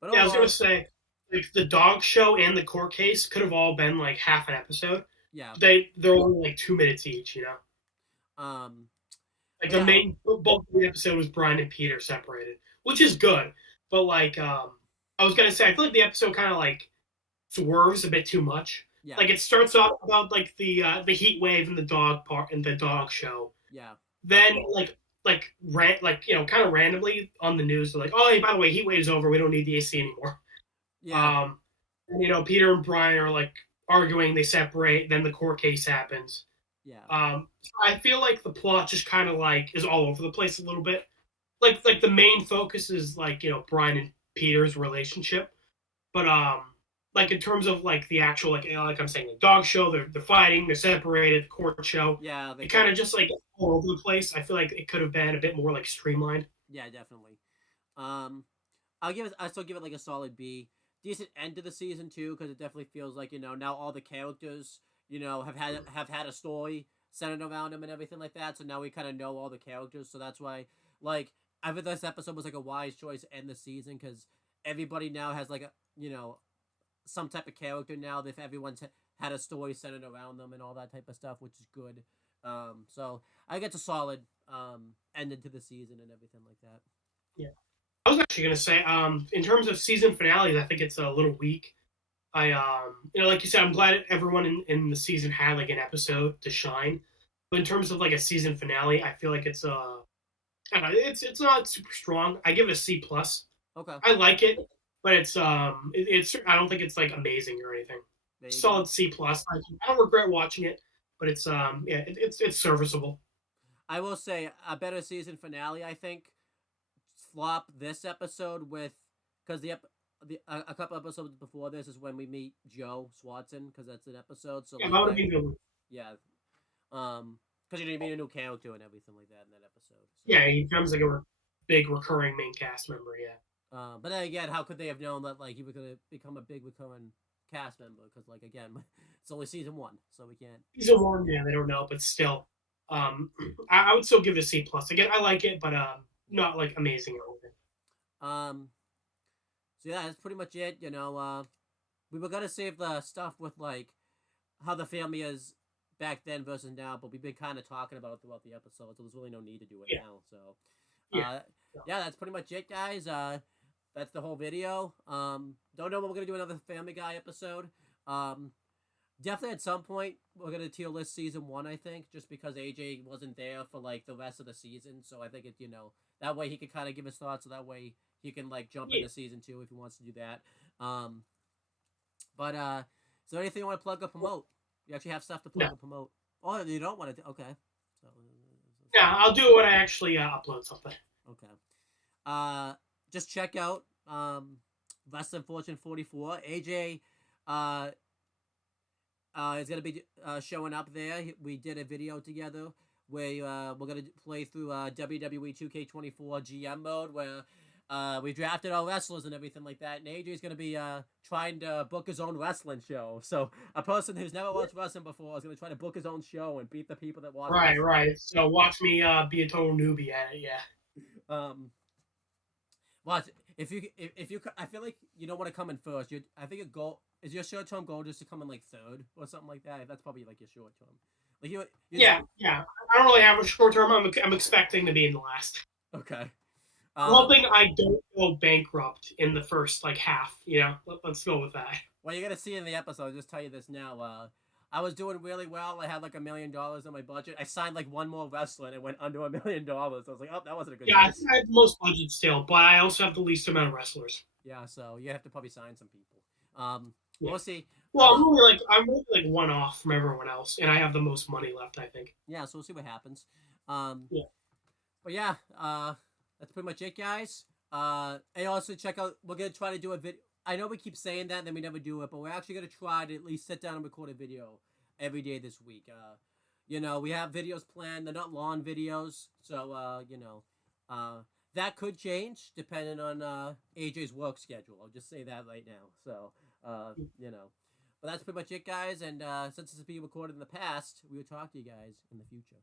but Yeah, I was overall, gonna say like the dog show and the court case could have all been like half an episode. yeah, They're only like 2 minutes each. um, Like but the yeah, main bulk of the episode was Brian and Peter separated, which is good. But like I was gonna say, I feel like the episode kind of like swerves a bit too much. yeah, Like it starts off about like the heat wave and the dog part and the dog show. yeah, Then kind of randomly on the news, they're like, oh, hey, by the way, heat wave's over. We don't need the AC anymore. yeah, Peter and Brian are like arguing. They separate. Then the court case happens. yeah, I feel like the plot just kind of like is all over the place a little bit. Like the main focus is like Brian and Peter's relationship, but like in terms of like the actual like I'm saying the dog show, they're fighting, they're separated, the court show. Yeah, they It kind could. of just like all over the place. I feel like it could have been a bit more like streamlined. Yeah, definitely. Um, I still give it like a solid B. Decent end to the season too, because it definitely feels like now all the characters have had a story centered around them and everything like that. So now we kind of know all the characters. So that's why like I think this episode was like a wise choice to end the season because everybody now has like a some type of character now. If everyone's had a story centered around them and all that type of stuff, which is good. So I get a solid ending to the season and everything like that. Yeah. I was actually gonna say, in terms of season finales, I think it's a little weak. Like you said, I'm glad everyone in the season had like an episode to shine. But in terms of like a season finale, I feel like I don't know, it's not super strong. I give it a C plus. Okay, I like it, but it's I don't think it's like amazing or anything. there you go. Solid C plus. I don't regret watching it, but it's serviceable. I will say a better season finale. I think flop this episode with because a couple episodes before this is when we meet Joe Swanson because that's an episode. So Yeah, like that would have that, been good. yeah, because you meet a new character and everything like that in that episode. So. Yeah, he becomes like a big recurring main cast member. Yeah. But then again, how could they have known that like he was gonna become a big recurring cast member? Because like again, it's only season one, so we can't. He's a one, yeah, they don't know, but still, um, I would still give it a C plus. Again, I like it, but Yeah. not like amazing or anything. Um. So yeah, that's pretty much it. We were gonna save the stuff with like how the family is back then versus now, but we've been kind of talking about it throughout the episode, so there's really no need to do it Yeah, now. So, yeah, uh, yeah, that's pretty much it, guys. That's the whole video. Don't know when we're gonna do another Family Guy episode. Um, Definitely at some point we're gonna tier list season one. I think just because AJ wasn't there for like the rest of the season, so I think that way he could kind of give his thoughts. So that way he can like jump yeah. into season two if he wants to do that. Um, but is there anything you want to plug or promote? You actually have stuff to plug No, or promote. Oh, you don't want to? Okay. So, yeah, I'll do it when I actually upload something. okay. Uh, just check out Less Than Fortune 44. AJ is gonna be showing up there. We did a video together where we're gonna play through WWE 2K24 GM mode where we drafted our wrestlers and everything like that. And AJ's gonna be trying to book his own wrestling show. So a person who's never watched wrestling before is gonna try to book his own show and beat the people that watch Right, wrestling. right. So watch me be a total newbie at it. Yeah. Um, Watch if you I feel like you don't want to come in first. I think your goal is your short term goal just to come in like third or something like that. That's probably like your short term. Like you just Yeah, yeah. I don't really have a short term. I'm expecting to be in the last. okay. I'm hoping I don't go bankrupt in the first like half. Let's go with that. Well, you're gonna see in the episode. I'll just tell you this now. I was doing really well. I had like $1 million in my budget. I signed like one more wrestler and it went under $1 million. I was like, oh, that wasn't a good Yeah, choice. I have the most budget still, but I also have the least amount of wrestlers. Yeah, so you have to probably sign some people. Yeah. We'll see. Well, I'm really like one off from everyone else, and I have the most money left. I think. Yeah, so we'll see what happens. Um, Yeah. but yeah, that's pretty much it, guys. And also check out. We're gonna try to do a video. I know we keep saying that, and then we never do it, but we're actually gonna try to at least sit down and record a video every day this week. We have videos planned. They're not long videos, so that could change depending on AJ's work schedule. I'll just say that right now. So but that's pretty much it, guys. And since this is being recorded in the past, we will talk to you guys in the future.